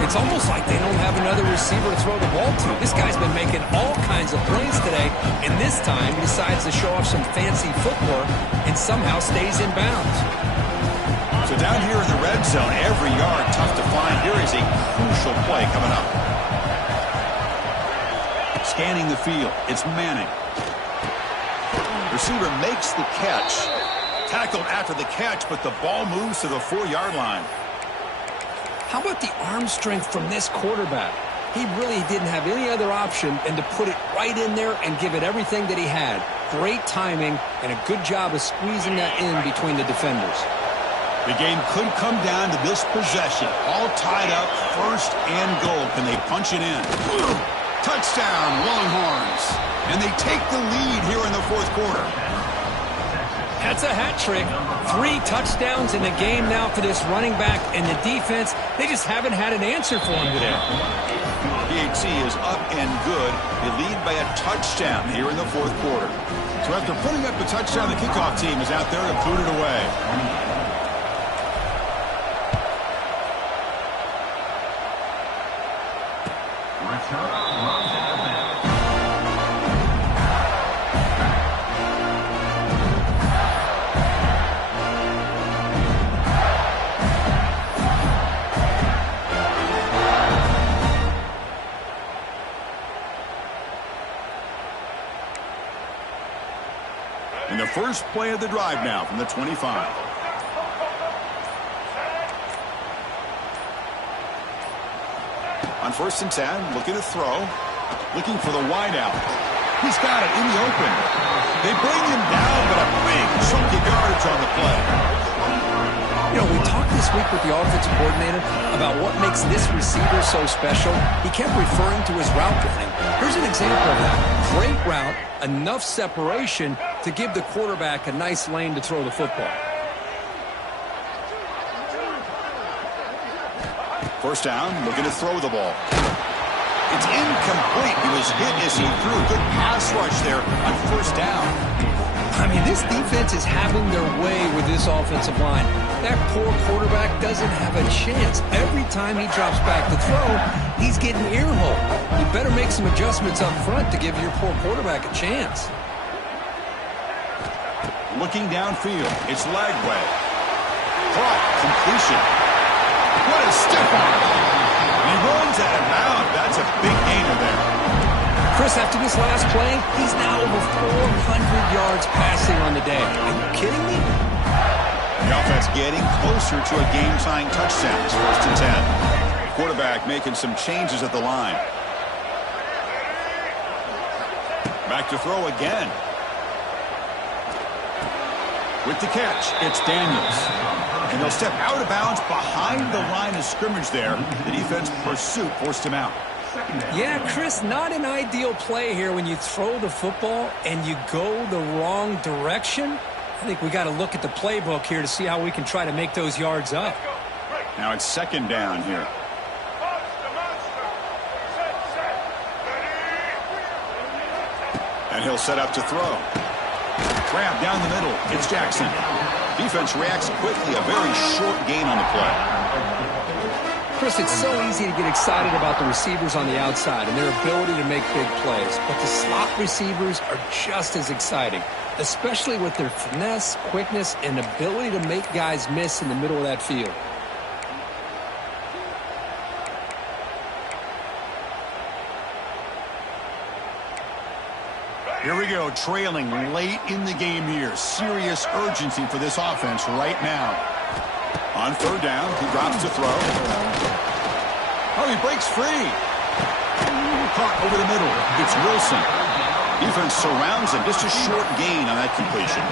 It's almost like they don't have another receiver to throw the ball to. This guy's been making all kinds of plays today, and this time he decides to show off some fancy footwork and somehow stays in bounds. So down here in the red zone, every yard tough to find. Here is a crucial play coming up. Scanning the field, it's Manning. Receiver makes the catch. Tackled after the catch, but the ball moves to the 4-yard line. How about the arm strength from this quarterback? He really didn't have any other option than to put it right in there and give it everything that he had. Great timing and a good job of squeezing that in between the defenders. The game could come down to this possession. All tied up, first and goal. Can they punch it in? Touchdown, Longhorns. And they take the lead here in the fourth quarter. That's a hat trick. 3 touchdowns in the game now for this running back, and the defense, they just haven't had an answer for him today. PHC is up and good. They lead by a touchdown here in the fourth quarter. So after putting up the touchdown, the kickoff team is out there to boot it away. And the first play of the drive now from the 25. On 1st and 10, looking to throw. Looking for the wideout. He's got it in the open. They bring him down, but a big chunk of yardage on the play. You know, we talked this week with the offensive coordinator about what makes this receiver so special. He kept referring to his route running. Here's an example of that. Great route, enough separation to give the quarterback a nice lane to throw the football. First down, looking to throw the ball. It's incomplete. He was hit as he threw a good pass rush there on first down. I mean, this defense is having their way with this offensive line. That poor quarterback doesn't have a chance. Every time he drops back to throw, he's getting earholed. You better make some adjustments up front to give your poor quarterback a chance. Looking downfield, it's Lagway. Caught, completion. What a stiff arm. And he runs out of bounds. That's a big gainer there. Chris, after this last play, he's now over 400 yards passing on the day. Are you kidding me? The offense getting closer to a game-tying touchdown. It's 1st and 10. Quarterback making some changes at the line. Back to throw again. With the catch, it's Daniels. And they'll step out of bounds behind the line of scrimmage there. The defense pursuit forced him out. Yeah, Chris, not an ideal play here when you throw the football and you go the wrong direction. I think we got to look at the playbook here to see how we can try to make those yards up. Now it's 2nd down here. And he'll set up to throw. Grab down the middle. It's Jackson. Defense reacts quickly. A very short gain on the play. Chris, it's so easy to get excited about the receivers on the outside and their ability to make big plays. But the slot receivers are just as exciting, especially with their finesse, quickness, and ability to make guys miss in the middle of that field. Here we go, trailing late in the game here. Serious urgency for this offense right now. On 3rd down, he drops to throw. Oh, he breaks free. Caught over the middle. It's Wilson. Defense surrounds him. Just a short gain on that completion.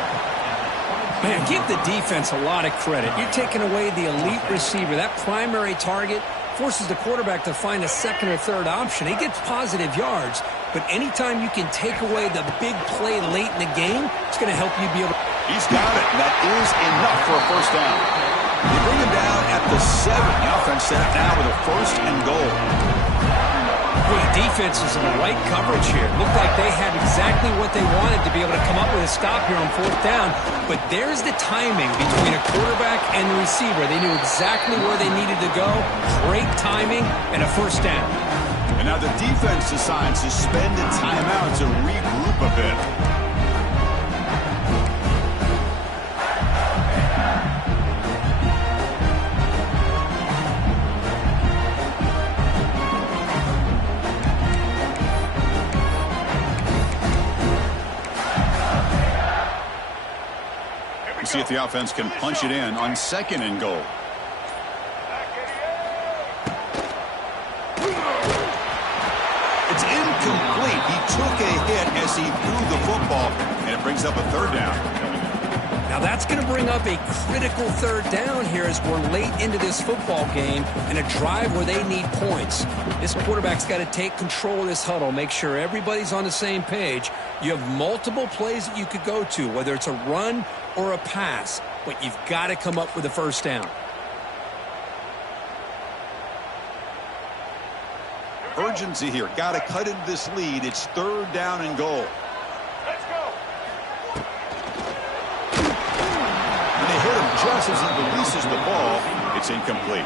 Man, give the defense a lot of credit. You're taking away the elite receiver, that primary target, forces the quarterback to find a second or third option. He gets positive yards, but anytime you can take away the big play late in the game, it's going to help you be able to... He's got it. That is enough for a first down. They bring him down at the 7. The offense set up now with a 1st and goal. Well, the defense is in the right coverage here. Looked like they had exactly what they wanted to be able to come up with a stop here on 4th down. But there's the timing between a quarterback and the receiver. They knew exactly where they needed to go. Great timing and a 1st down. And now the defense decides to spend a timeout to regroup a bit. See if the offense can punch it in on 2nd and goal. It's incomplete. He took a hit as he threw the football, and it brings up a 3rd down. Now that's going to bring up a critical 3rd down here as we're late into this football game and a drive where they need points. This quarterback's got to take control of this huddle, make sure everybody's on the same page. You have multiple plays that you could go to, whether it's a run or a pass, but you've got to come up with a 1st down. Urgency here. Got to cut into this lead. It's 3rd down and goal. Let's go. And they hit him just as he releases the ball. It's incomplete.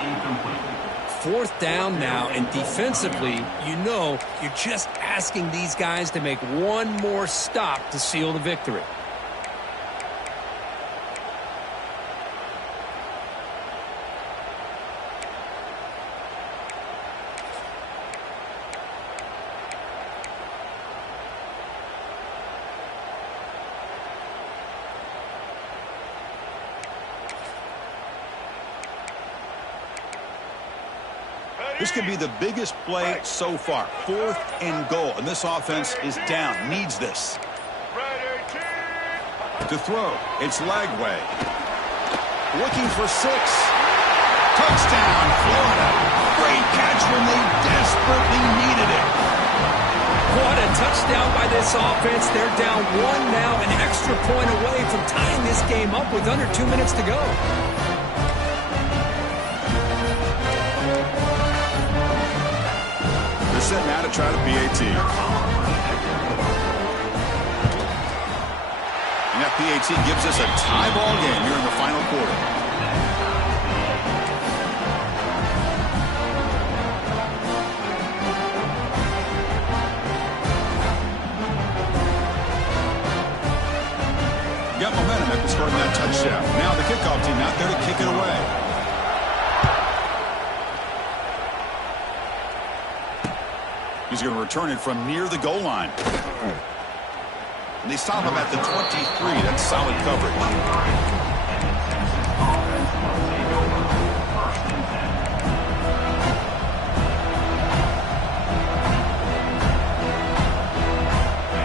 4th down now, and defensively, you know, you're just asking these guys to make one more stop to seal the victory. This could be the biggest play so far. 4th and goal. And this offense is down. Needs this. To throw. It's Lagway. Looking for 6. Touchdown, Florida. Great catch when they desperately needed it. What a touchdown by this offense. They're down 1 now, an extra point away from tying this game up with under 2 minutes to go. They're set now to try the PAT. And that PAT gives us a tie ball game here in the final quarter. Got momentum after scoring that touchdown. Now the kickoff team out there to kick it away. He's going to return it from near the goal line. And they stop him at the 23. That's solid coverage.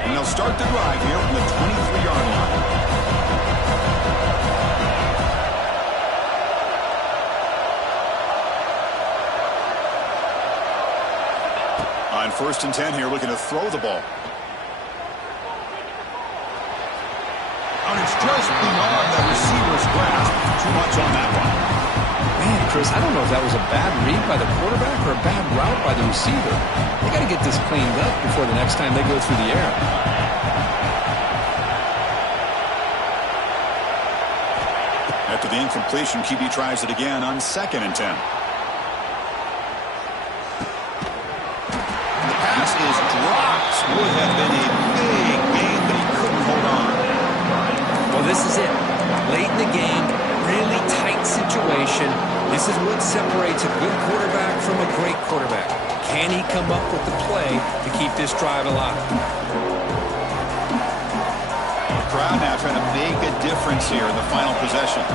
And they'll start the drive here from the 23-yard line. On 1st and 10 here, looking to throw the ball. And it's just beyond the receiver's grasp. Too much on that one. Man, Chris, I don't know if that was a bad read by the quarterback or a bad route by the receiver. They got to get this cleaned up before the next time they go through the air. After the incompletion, QB tries it again on 2nd and 10. Is dropped. Would have been a big game, but he couldn't hold on. Well, this is it. Late in the game, really tight situation. This is what separates a good quarterback from a great quarterback. Can he come up with the play to keep this drive alive? The crowd now trying to make a difference here in the final possession.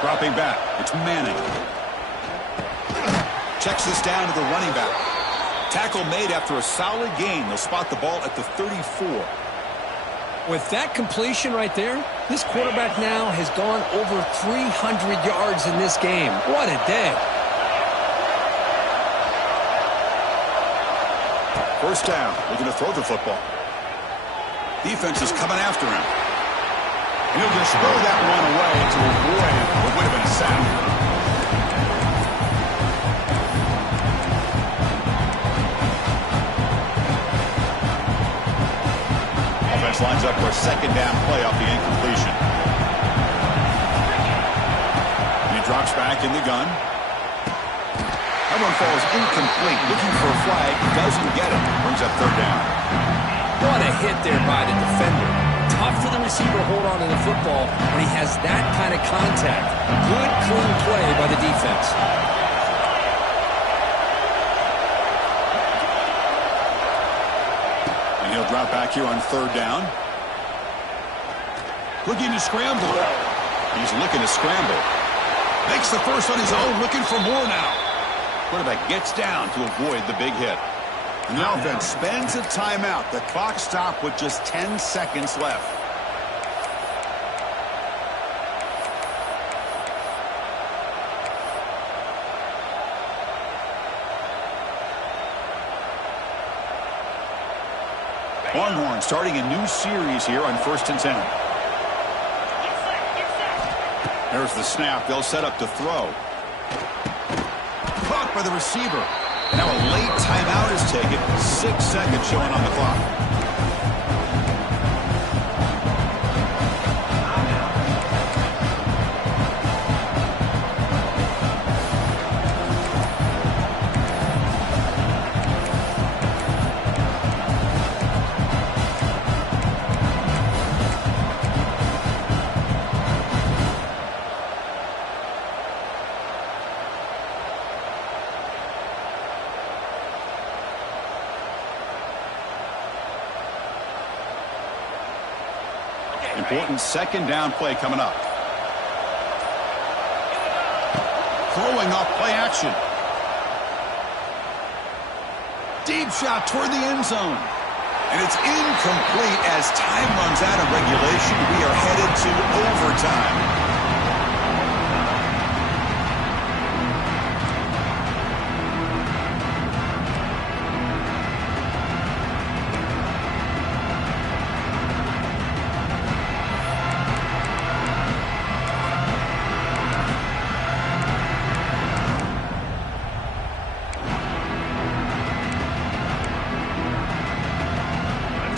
Dropping back. It's Manning. Checks this down to the running back. Tackle made after a solid gain. They'll spot the ball at the 34. With that completion right there, this quarterback now has gone over 300 yards in this game. What a day. First down, looking to throw the football. Defense is coming after him. And he'll just throw that one away to avoid what would have been a sack. Offense lines up for a second down play off the incompletion. And he drops back in the gun. That one falls incomplete. Looking for a flag. Doesn't get it. Brings up third down. What a hit there by the defender. Tough for the receiver to hold on to the football when he has that kind of contact. Good, clean play by the defense. And he'll drop back here on third down. Looking to scramble. He's looking to scramble. Makes the first on his own. Looking for more now. Quarterback gets down to avoid the big hit. And the offense spends a timeout. The clock stopped with just 10 seconds left. Longhorn starting a new series here on 1st and 10. There's the snap. They'll set up to throw. Caught by the receiver. Now a late timeout is taken. 6 seconds showing on the clock. Important second down play coming up. Throwing off play action. Deep shot toward the end zone. And it's incomplete as time runs out of regulation. We are headed to overtime.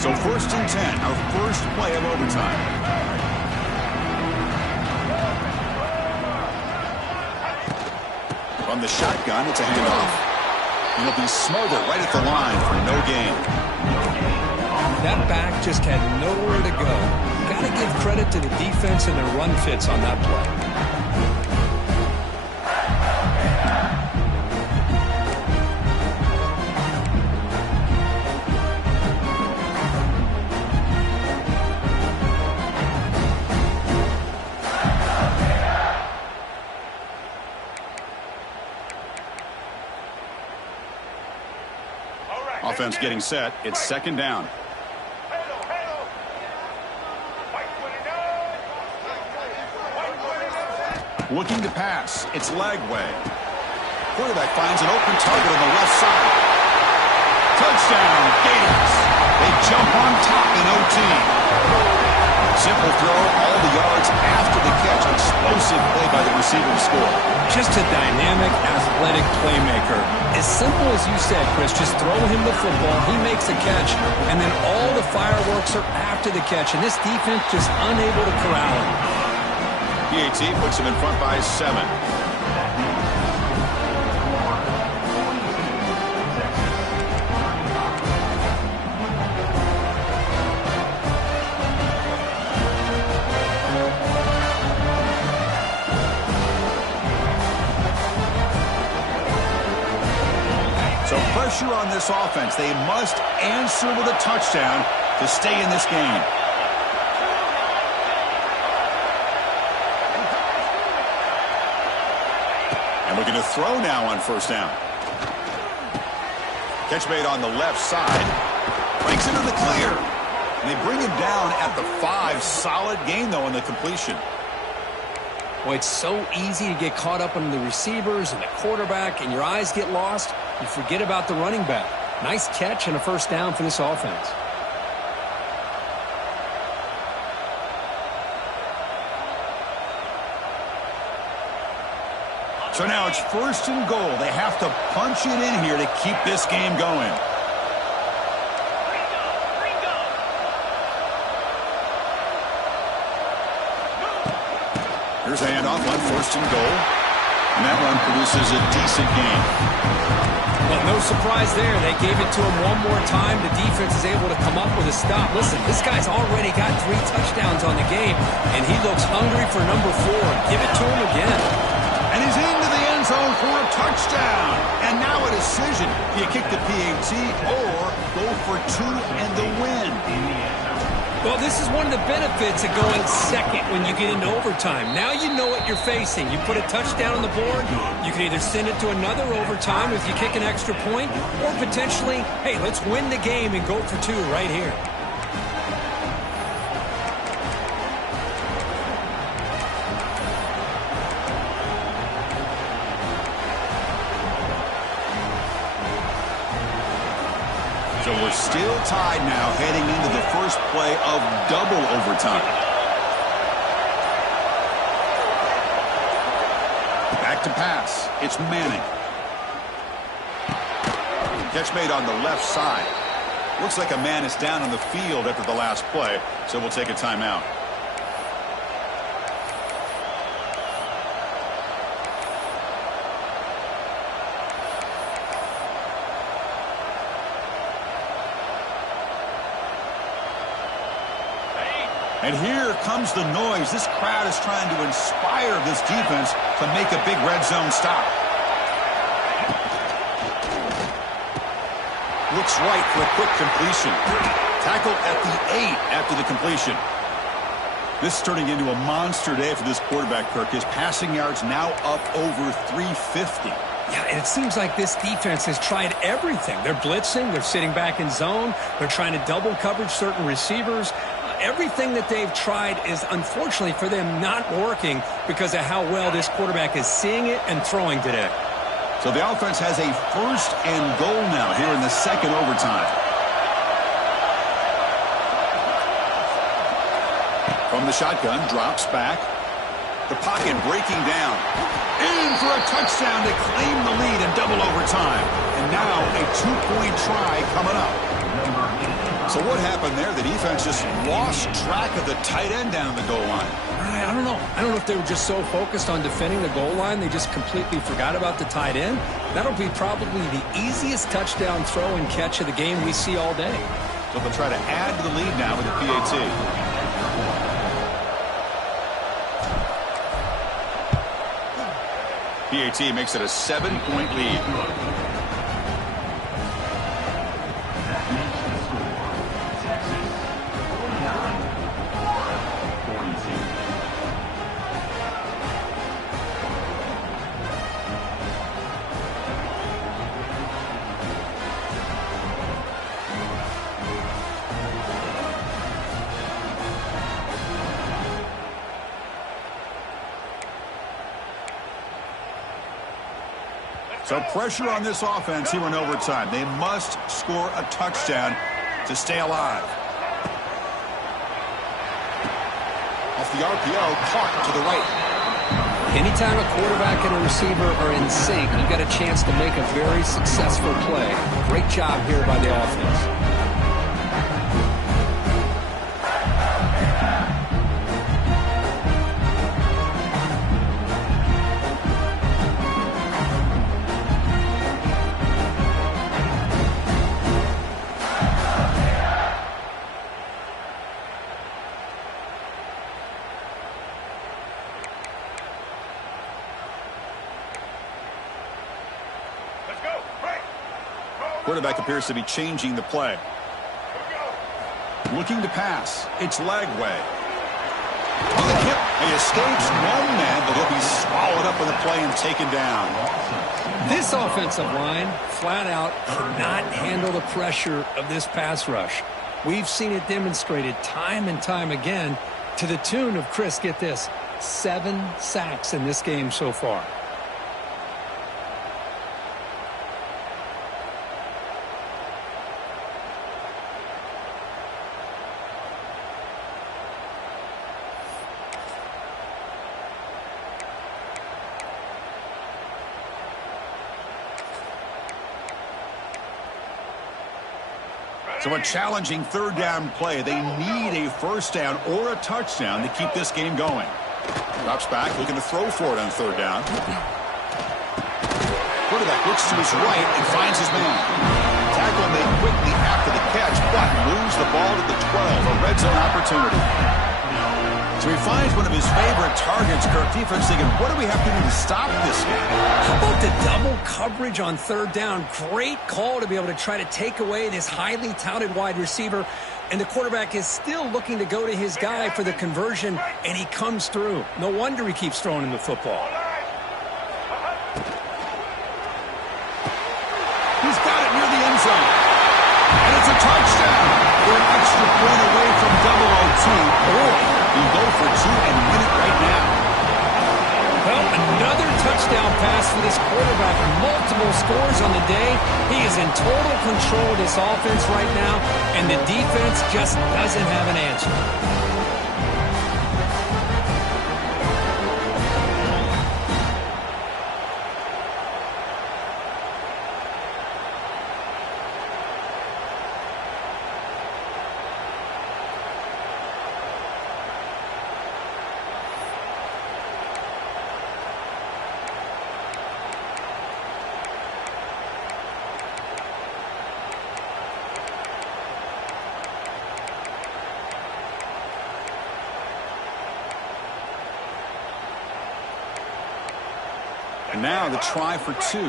So 1st and 10, our first play of overtime. From the shotgun, it's a handoff. And he'll be smothered right at the line for no gain. That back just had nowhere to go. Got to give credit to the defense and their run fits on that play. Offense getting set. It's second down. Looking to pass. It's Lagway. Quarterback finds an open target on the left side. Touchdown, Gators. They jump on top in OT. Simple throw, all the yards after the catch. Explosive play by the receiver to score. Just a dynamic, athletic playmaker. As simple as you said, Chris, just throw him the football, he makes a catch, and then all the fireworks are after the catch, and this defense just unable to corral him. PAT puts him in front by 7. So pressure on this offense. They must answer with a touchdown to stay in this game. And looking to throw now on first down. Catch made on the left side. Breaks into the clear. And they bring him down at the 5. Solid gain, though, in the completion. Well, it's so easy to get caught up on the receivers and the quarterback, and your eyes get lost. You forget about the running back. Nice catch and a first down for this offense. So now it's 1st and goal. They have to punch it in here to keep this game going. Here's a handoff on 1st and goal. And that run produces a decent gain. Well, no surprise there. They gave it to him one more time. The defense is able to come up with a stop. Listen, this guy's already got 3 touchdowns on the game, and he looks hungry for number 4. Give it to him again. And he's into the end zone for a touchdown. And now a decision. Do you kick the PAT or go for 2 and the win? Well, this is one of the benefits of going second when you get into overtime. Now you know what you're facing. You put a touchdown on the board, you can either send it to another overtime if you kick an extra point, or potentially, hey, let's win the game and go for 2 right here. So we're still tied now heading into the first play of double overtime. Back to pass. It's Manning. Catch made on the left side. Looks like a man is down on the field after the last play, so we'll take a timeout. And here comes the noise. This crowd is trying to inspire this defense to make a big red zone stop. Looks right for a quick completion. Tackle at the 8 after the completion. This is turning into a monster day for this quarterback, Kirk. His passing yards now up over 350. Yeah, and it seems like this defense has tried everything. They're blitzing. They're sitting back in zone. They're trying to double coverage certain receivers. Everything that they've tried is, unfortunately for them, not working because of how well this quarterback is seeing it and throwing today. So the offense has a 1st and goal now here in the second overtime. From the shotgun, drops back. The pocket breaking down. In for a touchdown to claim the lead in double overtime. And now a 2-point try coming up. So what happened there? The defense just lost track of the tight end down the goal line. I don't know. I don't know if they were just so focused on defending the goal line, they just completely forgot about the tight end. That'll be probably the easiest touchdown throw and catch of the game we see all day. So they'll try to add to the lead now with the PAT. PAT makes it a 7-point lead. So pressure on this offense here in overtime. They must score a touchdown to stay alive. Off the RPO, caught to the right. Anytime a quarterback and a receiver are in sync, you got a chance to make a very successful play. Great job here by the offense. Quarterback appears to be changing the play. Looking to pass. It's Lagway. On the hip, he escapes one man, but he'll be swallowed up in the play and taken down. This offensive line flat out cannot handle the pressure of this pass rush. We've seen it demonstrated time and time again to the tune of, Chris, get this, 7 sacks in this game so far. So a challenging third down play. They need a first down or a touchdown to keep this game going. Drops back, looking to throw for it on third down. Quarterback looks to his right and finds his man. Tackle made quickly after the catch, but moves the ball to the 12, a red zone opportunity. So he finds one of his favorite targets. Kirk, defense thinking, what do we have to do to stop this game? How about the double coverage on third down? Great call to be able to try to take away this highly touted wide receiver. And the quarterback is still looking to go to his guy for the conversion, and he comes through. No wonder he keeps throwing him the football. He's got it near the end zone. And it's a touchdown. We're an extra point away from 002. Boy, you go for 2 and win it right now. Well, another touchdown pass for this quarterback. Multiple scores on the day. He is in total control of this offense right now, and the defense just doesn't have an answer. And now the try for 2.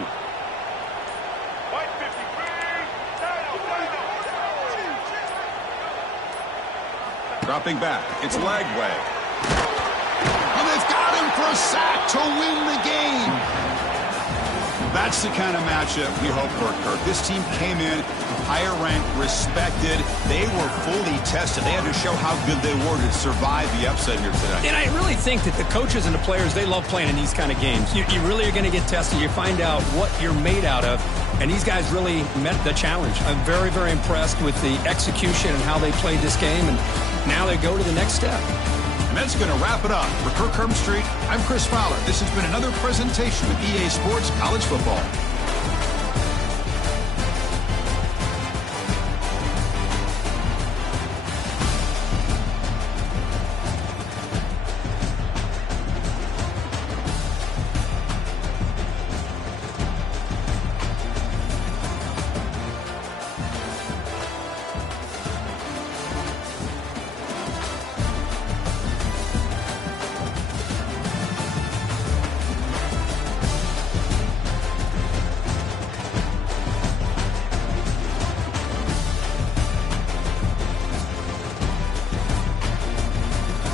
Dropping back. It's leg way. And they've got him for a sack to win the game. That's the kind of matchup we hope for, Kirk. This team came in higher ranked, respected. They were fully tested. They had to show how good they were to survive the upset here today. And I really think that the coaches and the players, they love playing in these kind of games. You really are going to get tested. You find out what you're made out of. And these guys really met the challenge. I'm very, very impressed with the execution and how they played this game. And now they go to the next step. And that's going to wrap it up. For Kirk Hermstreet, I'm Chris Fowler. This has been another presentation of EA Sports College Football.